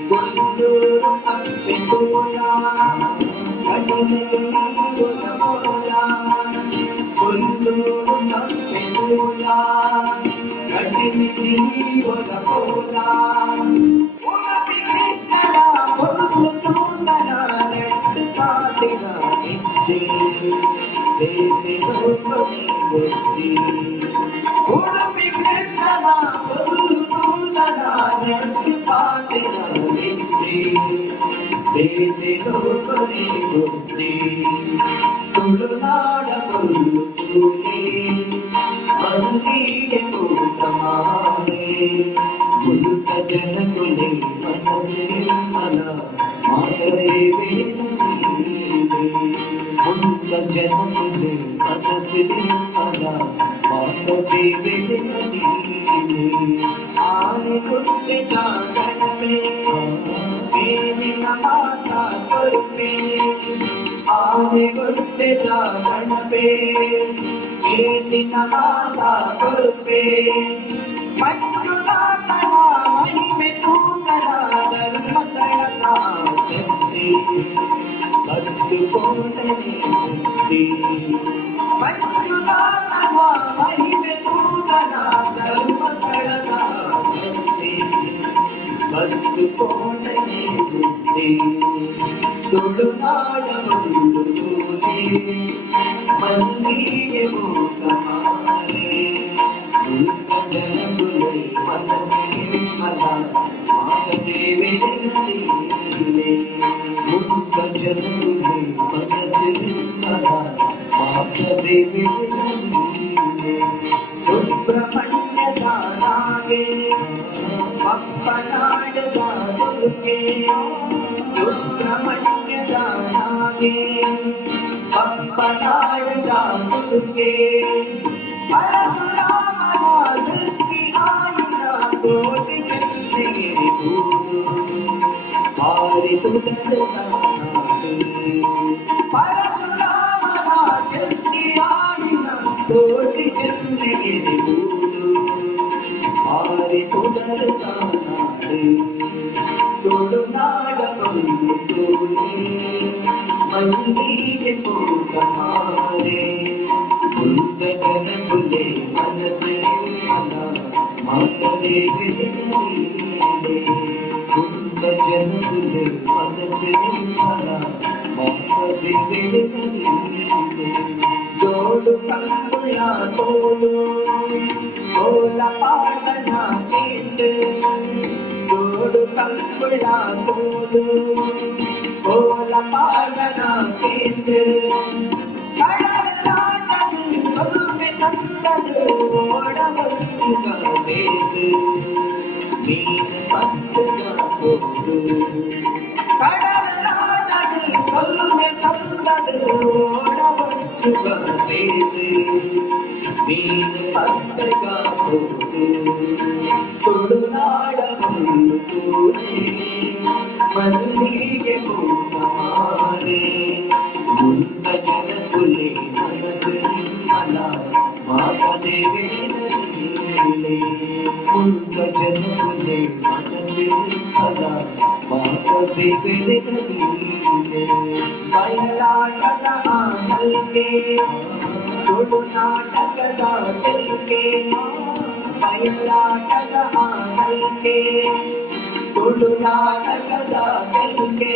ಕೊಲ್ಲೂರು ಅಪ್ಪೆ ತೋಳ ಕಡಿಮೆಗೆ ಇವರ ಮೋಲ ಕೊಲ್ಲೂರು ಅಪ್ಪೆ ತೋಳ ಕಡಿಮೆಗೆ ಇವರ ಮೋಲ ಉಡುಪಿ ಕೃಷ್ಣನ ಕೊಲ್ಲು ತೂತನ ನೆಟ್ಟು ಕಾಟಿನ ಹೆಜ್ಜೆ ಬೇರೆ ಲೋಕದಿ ಗೊಜ್ಜಿ ಉಡುಪಿ ಕೃಷ್ಣನ ಕೊಲ್ಲು ತೂತನ ನೆಟ್ಟು ಕಾಟಿನ ಹೆಜ್ಜೆ ಬೇರೆ ಲೋಕದಿ ಗೊಜ್ಜಿ ತುಳುನಾಡ ಕೊಲ್ಲು ತೂಲೆ ಮಲ್ಲಿಗೆ ಪೂತ ಮಾಲೆ ಮುಂತ ಜನ ತುಲೆ ಮನಸ್ಸು ನಿರ್ಮಲ ಮಾತದೇವೇನ ನೀಲೆ ಮುಂತ ಜನ ತುಲೆ ಮನಸ್ಸು ನಿರ್ಮಲ ಮಾತದೇವೇನ ನೀಲೆ ಆನೆ ಕೊಟ್ಟಿದ ಗಣಪೆ ದೇವಿನ ಮಾತ ಕೊರುಪೆ ಆನೆ ಕೊಟ್ಟಿದ ಗಣಪೆ ದೇವಿನ ಮಾತ ಕೊರುಪೆ ಮಂಜುನಾಥನ ಮಹಿಮೆ ತೂಕನ ಧರ್ಮಸ್ಥಳದ ಶಕ್ತಿ ಕದ್ದುಕೊಂಡನೆ ಬುದ್ಧಿ ಮಂಜುನಾಥನ ಮಹಿಮೆ ತೂಕನ ಧರ್ಮಸ್ಥಳದ ಶಕ್ತಿ ಕದ್ದುಕೊಂಡನೆ ಬುದ್ಧಿ ತುಳುನಾಡ ಒಂದು ತೂಲೆ ಮಲ್ಲಿಗೆ ಪೂತ ಮಾಲೆ ಮುಂತ ಜನ ತುಲೆ ಮನಸ್ಸು ನಿರ್ಮಲ ಮಾತದೇವೇನ ನೀಲೆ ಮುಂತ ಜನ ತುಲೆ ಮನಸ್ಸು ನಿರ್ಮಲ ಮಾತದೇವೇನ ನೀಲೆ ಸುಬ್ರಹ್ಮಣ್ಯದ ನಾಗೆ ಪಪ್ಪನಾಡದ ದುರ್ಗೆ ಸುಬ್ರಹ್ಮಣ್ಯದ ನಾಗೆ ಪಪ್ಪನಾಡದ ದುರ್ಗೆ ಪರಶುರಾಮನ ದೃಷ್ಟಿ ಆಯುಧ ಕೋಟಿ ಚಂದ್ರಗಿರಿ ಭೂದು ಹಾರಿತು ನಾಡು ಪರಶುರಾಮನ ದೃಷ್ಟಿ ಆಯುಧ ಕೋಟಿ ಚಂದ್ರಗಿರಿ ಭೂದು ಹಾರಿತು ನಾಡು ತುಳುನಾಡ ಪೊಲ್ಲು ತೂಲೆ ಮಲ್ಲಿಗೆ ಪೂತ ಮಾಲೆ ಮುಂತ ಜನ ತುಲೆ ಮನಸ್ಸು ನಿರ್ಮಲ ಮಾತದೇವೇನ ನೀಲೆ ಮುಂತ ಜನ ತುಲೆ ಮನಸ್ಸು ನಿರ್ಮಲ ಮಾತದೇವೇನ ನೀಲೆ ಜೋಡು ಕಂಬುಳ ತೋಲು ಕೋಲ ಪಾಟನ ಕೇಂದ್ರ ಜೋಡು ಕಂಬುಳ ತೋಲು ಕೋಲ ಪಾಟನ ಕೇಂದ್ರ ಕಡರಾಜದು ಸೊಲ್ಮೆ ತಂದದು ಓಡಬಂಚುಗ ಬೇದು ನೀನು ಪಂದನ ಕೊಟ್ಟು ಕಡರಾಜದು ಸೊಲ್ಮೆ ತಂದದು ಓಡಬಂಚುಗ ಬೇದು ನೀನು ಪಂದಗ ಕೊಟ್ಟು ತುಳುನಾಡ ಒಂದು ತೂಲೆ ಮಲ್ಲಿಗೆ ಪೂತ ಮಾಲೆ ಮುಂತ ಜನ ತುಲೆ ಮನಸ್ಸು ನಿರ್ಮಲ ಮಾತದೇವೇನ ನೀಲೆ ಮುಂತ ಜನ ತುಲೆ ಮನಸ್ಸು ನಿರ್ಮಲ ಮಾತದೇವೇನ ನೀಲೆ ಬಯಲಾಟದ ಆನಲ್ಕೆ ತುಳುನಾಟಕದ ತೆಲ್ಕೆ ಬಯಲಾಟದ ಆನಲ್ಕೆ ತುಳುನಾಟಕದ ತೆಲ್ಕೆ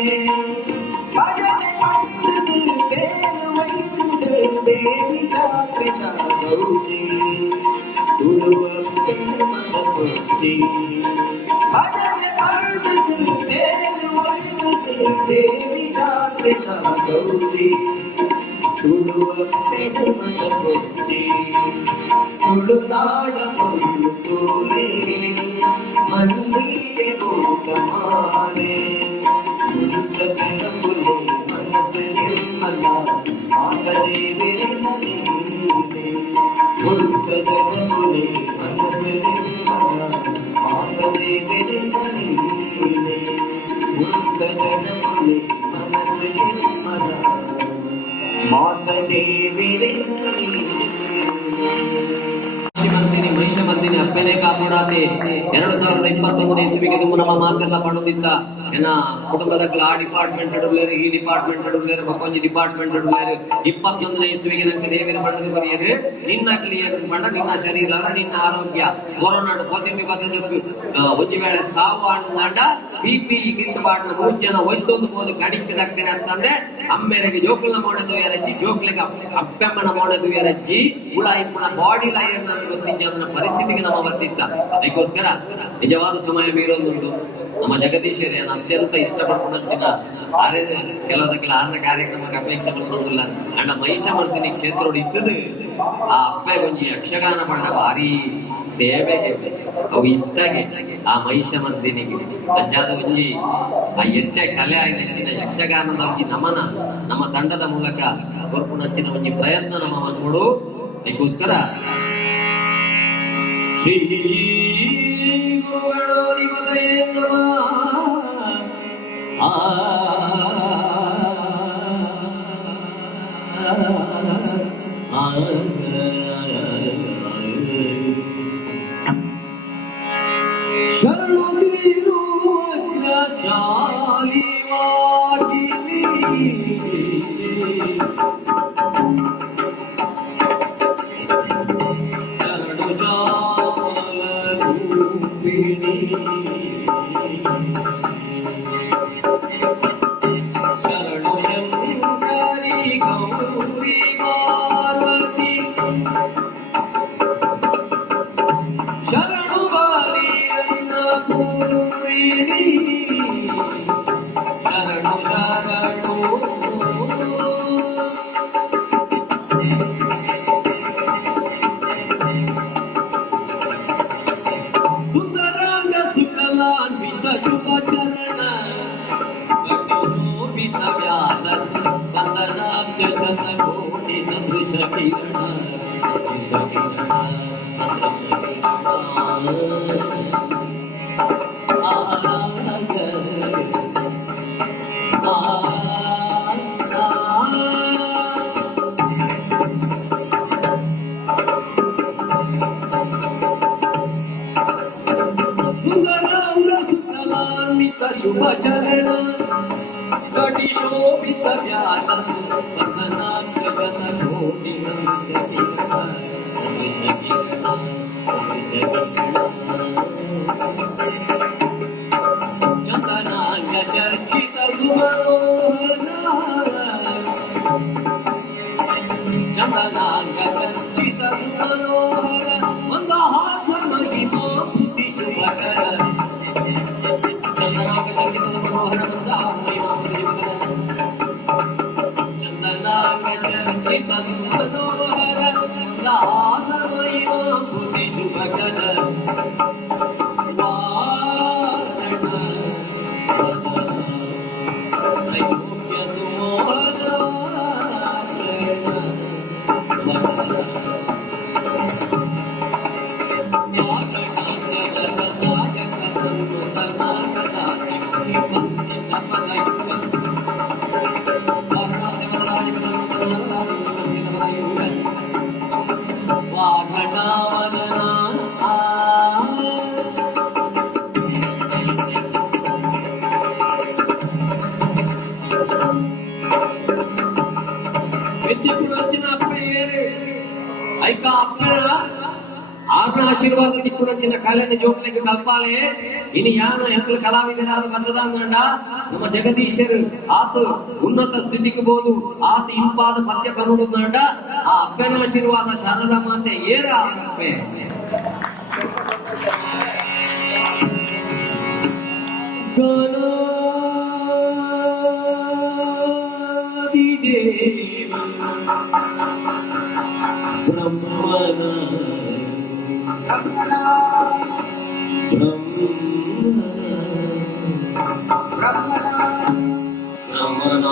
ಭಜನೆ ಪಂಡದು ಬೇರು ವೈದ್ಯದು ದೇವಿ ಜಾತ್ರೆ ಗೌಜಿ ತುಳುವ ಮದ ಮುಚ್ಚಿ ಭಜನೆ ಪಂಡದು ಬೇರು ವೈದ್ಯದು ದೇವಿ ಜಾತ್ರೆ ಗೌಜಿ ತುಳುವ ಮದ ಮುಚ್ಚಿ ತುಳುನಾಡ ಮುಳ್ಳು ತೋರೆ ಮಲ್ಲಿಗೆ ಗೋಕಮಾಲೆ ತುಳುಕ ಜನಪುಲೆ ಮನಸ್ಸು ನಿರ್ಮಲ ಆಗದೆ ಬೆರೆನಲೀಲೆ ತುಳುಕ ಜನಪುಲೆ ಮನಸ್ಸು ನಿರ್ಮಲ ಆಗದೆ ಬೆರೆನಲೀಲೆ ತುಳುಕ ಜನಪುಲೆ ಮನಸ್ಸು ನಿರ್ಮಲ ಮಾತದೆ ಬೆರೆನಲೀಲೆ ಮಹಿಷಮರ್ದಿನಿ ಅಪ್ಪನೇ ಕಾಪಾಡಾತೆ 2021 ಇಸ್ವಿಗೆ ದುಮ್ಮು ನಮ್ಮ ಮಾತೆಲ್ಲ ಪಣುದಿತ್ತ ಏನ ಕುಟುಂಬದ ಆ ಡಿಪಾರ್ಟ್ಮೆಂಟ್ ಇಡುಲೇರು ಈ ಡಿಪಾರ್ಟ್ಮೆಂಟ್ ಇಡುಲೇರು ಕೊಂಚ ಡಿಪಾರ್ಟ್ಮೆಂಟ್ ಇಡುಲೇರು 21 ಇಸ್ವಿಗೆ ನಂಗೆ ದೇವರ ಬಣ್ಣದ ಬರೆಯದು ನಿನ್ನ ಕ್ಲಿಯರ್ ಬಣ್ಣ ನಿನ್ನ ಶರೀರ ನಿನ್ನ ಆರೋಗ್ಯ ಕೊರೋನಾ ಪಾಸಿಟಿವ್ ಬರ್ತದೆ ಒಂದು ವೇಳೆ ಸಾವು ಆಂಡ PPE ಕಿಟ್ ಬಾಟ್ನ 3 ಜನ ಒಯ್ತೊಂದು ಹೋದು ಕಡಿಕೆ ದಕ್ಕಣೆ ಅಂತಂದ್ರೆ ಅಮ್ಮೆರೆಗೆ ಜೋಕುಲ್ನ ಮಾಡೋದು ಯಾರಜ್ಜಿ ಜೋಕ್ಲೆಗೆ ಅಪ್ಪೆಮ್ಮನ ಮಾಡೋದು ಯಾರಜ್ಜಿ ಹುಳ ಇಪ್ಪನ ಬಾಡಿ ಲಯರ್ ಅಂತ ಗೊತ್ತಿದ್ದ ಅದನ್ನ ಪರಿಸ್ಥಿತಿಗೆ ನಮ್ಮ ಬರ್ತಿತ್ತ ಅದಕ್ಕೋಸ್ಕರ ನಿಜವಾದ ಸಮಯ ಮೀರೊಂದುಂಟು ನಮ್ಮ ಜಗದೀಶರೇ ಅತ್ಯಂತ ಇಷ್ಟಪಟ್ಟಿನ ಕೆಲವದಕ್ಕೆಲ್ಲ 6ನೇ ಕಾರ್ಯಕ್ರಮಕ್ಕೆ ಅಪೇಕ್ಷೆ ಪಡ್ಬೋದಿಲ್ಲ ಅಂಡ ಮಹಿಷಮರ್ದಿನಿ ಕ್ಷೇತ್ರ ಇದ್ದದು ಆ ಅಪ್ಪೆ ಒಂಜಿ ಯಕ್ಷಗಾನ ಪಂಡ ಭಾರಿ ಸೇವೆಗೆ ಅವು ಇಷ್ಟಗೆ ಆ ಮಹಿಷಮರ್ದಿನಿಗೆ ಅಂಚಾದ ಒಂಜಿ ಆ ಎಡ್ಡೆ ಕಲೆ ಆಗಿನ ಯಕ್ಷಗಾನದ ಒಂಜಿ ನಮನ ನಮ್ಮ ತಂಡದ ಮೂಲಕ ಕೊರ್ಪುನಚ್ಚಿನ ಒಂಜಿ ಪ್ರಯತ್ನ ನಮ್ಮ ಮನ್ಕೊಡು ಅದಕ್ಕೋಸ್ಕರ ಶ್ರೀ ಗುರುಗಣಾಧಿಪತಯೇ ನಮಃ ಶರಣು ತೀರುವ ಶಾಲಿ ವಾಗಿನಿ ಶರಣು ಶಾಲ ರೂಪಿಣಿ ಶರಣು ಶಂಕರಿ ಗೌರಿ ಪಾರ್ವತಿ ಶರಣು ಬಾಲಿರನ್ನ ಪೂರಿಣಿ ಶರಣು ಶರಣು ಸುಂದರಾಂಗ ಸುಕಲಾನ್ವಿತ ಶುಭ ಚರಣ ಶೋಭಿತ ವ್ಯಾಲ ವಂದನಾಬ್ಜ ಶತಕೋಟಿ ಸದೃಶ ಕಿರಣ ಸದೃಶ ಕಿರಣ ಸದೃಶ ಕಿರಣ ಸುಂದರಾಂಗ ಸುಕಲಾನ್ವಿತ ಶುಭ ಚರಣ ಕಟಿ ಶೋಭಿತ ವ್ಯಾಲ ವಂದನಾಬ್ಜ ಶತಕೋಟಿ ಸದೃಶ ಕಿರಣ ಸದೃಶ ಕಿರಣ ಸದೃಶ ಕಿರಣ ಚಂದನಾಂಗ ಚರ್ಚಿತ ಸುಮನೋಹರ ಚಂದನಾಂಗ ಚರ್ಚಿತ ಸುಮನೋಹರ ಮಂದಹಾಸ ಮಹಿಮಾ ಬುದ್ಧಿ ಶುಭಕರ ಚಂದನಾಂಗ ಚರ್ಚಿತ ಮನೋಹರ ಮಂದಹಾಸ ಮಹಿಮಾ ಬುದ್ಧಿ ಶುಭಕರ ಚಂದನಾಂಗ ಚರ್ಚಿತ ಸುಮನೋಹರ ಮಂದಹಾಸ ಮಹಿಮಾ ಬುದ್ಧಿ ಶುಭಕರ ఇప్పుడు వచ్చిన అప్పయ్యేరు ఐక అప్పన ಆರ್ನ ಆಶೀರ್ವಾದ ದಿಕ್ಕು వచ్చిన ಕಲೆನ ಜೋಕ್ಲಿಗೆ ಕಲ್ಪಾಲೆ ಇನ್ನು ಯಾನ ಎಂಕಲ್ ಕಲಾವಿದರಾದ ಬರ್ತದಂಡ ನಮ್ಮ ಜಗದೀಶರು ಆತ ಉನ್ನತ ಸ್ಥಿತಿಗೆ ಬೋದು ಆತ ಇಂಪಾದ ಪದ್ಯ ಬನ್ನುಡುದಂಡ ಆ ಅಪ್ಪನ ಆಶೀರ್ವಾದ ಶಾರದಾ ಮಾತೆ ಏರ ಅಪ್ಪೆ ಬ್ರಹ್ಮನ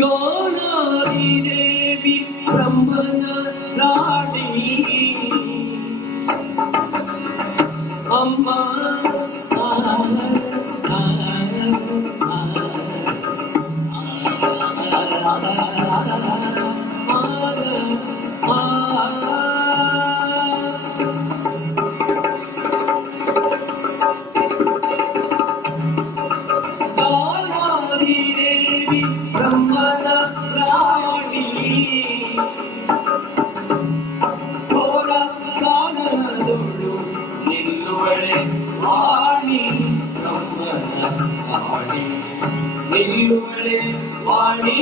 ಗೌರಿ ದೇವಿ ಬ್ರಹ್ಮನ ರಾಣಿ ಅಮ್ಮ ನಿಲ್ಲುವಳೆ ವಾಣಿ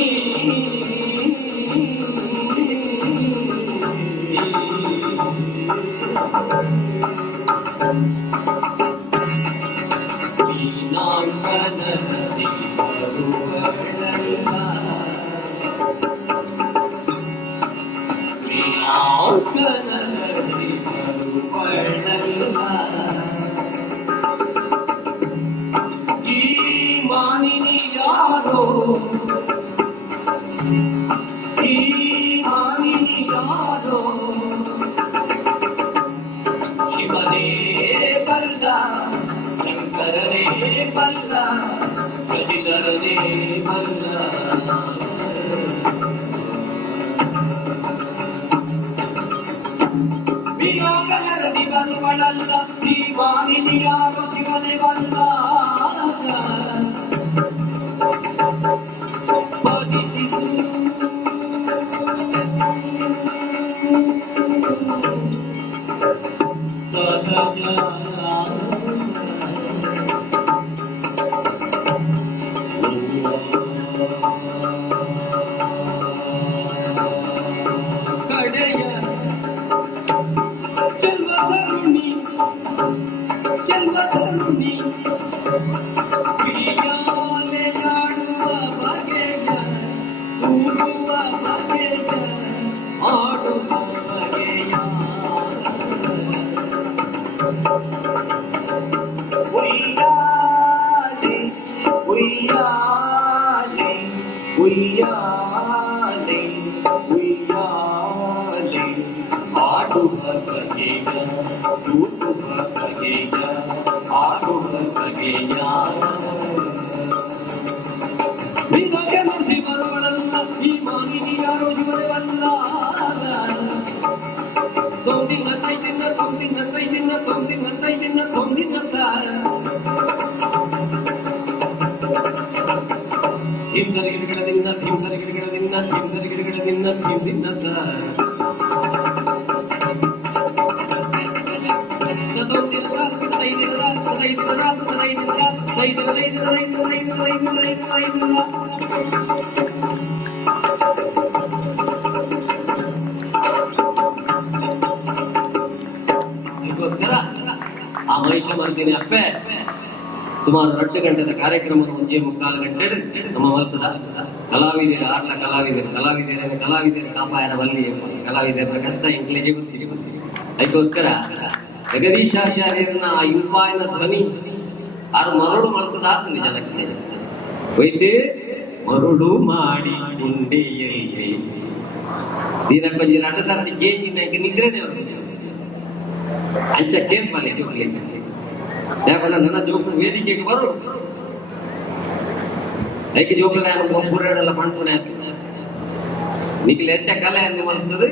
ಶಿವನೇ ಬಲ್ಲ ಶಂಕರನೇ ಬಲ್ಲ ಶಶಿಧರನೇ ಬಲ್ಲ ವಿಲೋಕನರ ಶಿವನು ಬಡಲ್ಲ ಈ ವಾಣಿನಿ ಯಾರು ಶಿವನೇ ಬಲ್ಲ ಅದಕ್ಕೋಸ್ಕರ ಆ ಮಹಿಷ ಮರ್ದಿನಿ ಅಪ್ಪೆ ಸುಮಾರು 2 ಗಂಟೆದ ಕಾರ್ಯಕ್ರಮ 1:45 ಗಂಟೆ ನಮ್ಮ ಮಲ್ತದ ಕಲಾವಿದರು ಆರ್ಲ ಕಲಾವಿದರ ಕಾಪಾಯನ ಬಲ್ಲಿ ಕಲಾವಿದರ ಕಷ್ಟ ಇಂಕ್ಲಿಗೆ ಗೊತ್ತಿಗೆ ಅದಕ್ಕೋಸ್ಕರ ಜಗದೀಶಾಚಾರ್ಯರನ್ನ ಆ ಇಂಪಾಯನ ಧ್ವನಿ ಆರು ಮರಡು ಮಲ್ತದಾಗ್ತದೆ ಜನಕ್ಕೆ ಹೋಯ್ತು ಮರುಳು ಮಾಡಿ ಗುಂಡೆಯಲ್ಲಿ ದಿನಕ್ಕೊಂದು 2 ಸರ್ತಿ ಕೇಂಜಿನ ನಿದ್ರೆನೆ ಅಂಚ ಕೇಳ್ಪಾಲೆ ಜೋಕ್ಲಿ ಯಾಕಂದ್ರೆ ನನ್ನ ಜೋಕ್ಲು ವೇದಿಕೆಗೆ ಬರೋಡು ಐಕೆ ಜೋಕ್ಲ ಪೂರೆಲ್ಲ ಮಾಡ್ಕೊಂಡೆ ಆಗ್ತದೆ ನಿಖಿಲ್ ಎಟ್ಟ ಕಲೆ ಅಂತ ಮಾಡ್ತದೆ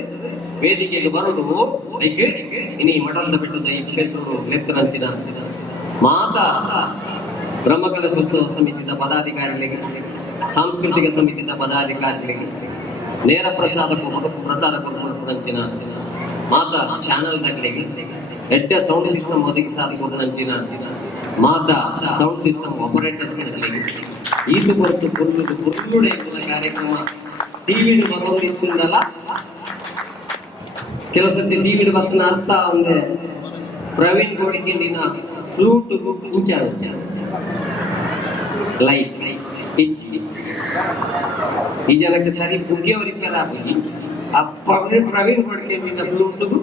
ವೇದಿಕೆಗೆ ಬರೋಡು ಐಕೆ ಇನಿ ಮಠದ ಬಿಟ್ಟದ ಈ ಕ್ಷೇತ್ರಗಳು ನೆತ್ತರಂಚಿನ ಮಾತಾ ಬ್ರಹ್ಮಕಲಶೋತ್ಸವ ಸಮಿತಿಯ ಪದಾಧಿಕಾರಿಗಳಿಗೆ, ಸಾಂಸ್ಕೃತಿಕ ಸಮಿತಿಯ ಪದಾಧಿಕಾರಿಗಳಿಗೆ, ನೇರ ಪ್ರಸಾರ ಕೊಡುವಂಚಿನ ಮಾತಾ ಚಾನಲ್ ತಕ್ಕಲಿಗೆ, ಎಡ್ಡ ಸೌಂಡ್ ಸಿಸ್ಟಮ್ ಒದಗಿಸಾದ ಕೊಡುವಂಚಿನ ಮಾತಾ ಸೌಂಡ್ ಸಿಸ್ಟಮ್ ಆಪರೇಟರ್ಸ್ ಇದು ಹೊರತು ಪುರ್ನುಡೆ ಕಾರ್ಯಕ್ರಮ ಟಿವಿಡ್ ಬರೋದಿತ್ತಲ್ಲ. ಕೆಲವು ಸರ್ತಿ ಟಿವಿಡ್ ಬರ್ತನ ಅರ್ಥ ಒಂದೇ ಪ್ರವೀಣ್ ಗೋಡಿಕೆಂದಿನ ಫ್ಲೂಟ್ ಇಂಚ ಲೈಟ್ ಪಿಚ್ ಈ ಜನಕ್ಕೆ ಸರಿ ಬುಗ್ಗಿಯವ ರಿಪೇರ್ ಆಗಿ ಆ ಪ್ರವೀಣ್ ಗೋಡಿಕೆಂದಿನ ಫ್ಲೂಟ್ಗೂ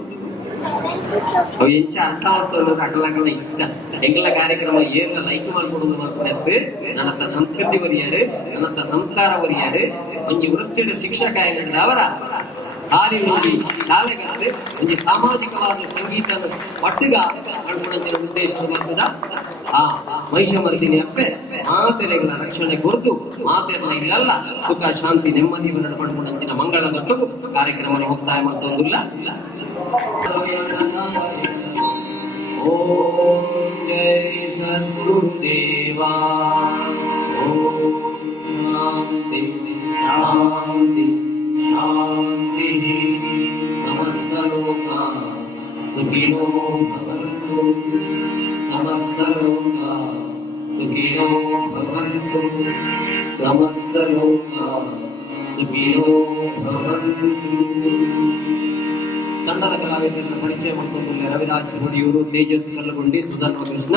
ಅವು ಎಂಚ ಅರ್ಥ ಆಗ್ತದೆ ಅಕಲಗಳ ಇಷ್ಟ ಎಂಗಳ ಕಾರ್ಯಕ್ರಮ ಏನ ಲೈಕ್ ಮಾಡ್ಕೊಡೋದು ಮಾಡ್ಕೊಡತ್ತೆ. ನನ್ನತ್ತ ಸಂಸ್ಕೃತಿ ಒರಿಯಾಡು, ನನ್ನತ್ತ ಸಂಸ್ಕಾರ ಒರಿಯಾಡು, ಒಂಜಿ ವೃತ್ತಿಡ ಶಿಕ್ಷಕ ಅವರ ಖಾಲಿ ಹೋಗಿ ಶಾಲೆಗತ್ತೆ ಒಂಜಿ ಸಾಮಾಜಿಕವಾದ ಸಂಗೀತ ಪಟ್ಟುಗ ಮಾಡ್ಕೊಡಂಚಿನ ಉದ್ದೇಶ ಬರ್ತದ. ಆ ಮಹಿಷಮರ್ದಿನಿ ಅಪ್ಪೆ ಮಾತೆರೆಗಳ ರಕ್ಷಣೆ ಕೊರತು ಮಾತೆರನ ಇಲ್ಲಲ್ಲ ಸುಖ ಶಾಂತಿ ನೆಮ್ಮದಿ ಬರಡ ಮಾಡ್ಕೊಡಂಚಿನ ಮಂಗಳದೊಟ್ಟಗೂ ಕಾರ್ಯಕ್ರಮ ಮುಕ್ತಾಯ ಮಾಡ್ತೊಂದಿಲ್ಲ. ಓಂ ಜೈ ಸದ್ಗುರುದೇವಾ. ಓಂ ಶಾಂತಿ ಶಾಂತಿ ಶಾಂತಿ. ಸಮಸ್ತ ಲೋಕ ಸುಖಿನೋ ಭವಂತು, ಸಮಸ್ತ ಲೋಕ ಸುಖಿನೋ ಭವಂತು, ಸಮಸ್ತ ಲೋಕ ಸುಖಿನೋ ಭವಂತು. ತಂಡದ ಕಲಾವಿದರನ್ನು ಪರಿಚಯ ಮಾಡಿಕೊಂಡು ರವಿರಾಜ್ ಗುಡಿಯೂರು, ತೇಜಸ್ ಕಲ್ಲಗುಂಡಿ, ಸುಧರ್ಮ ಕೃಷ್ಣ.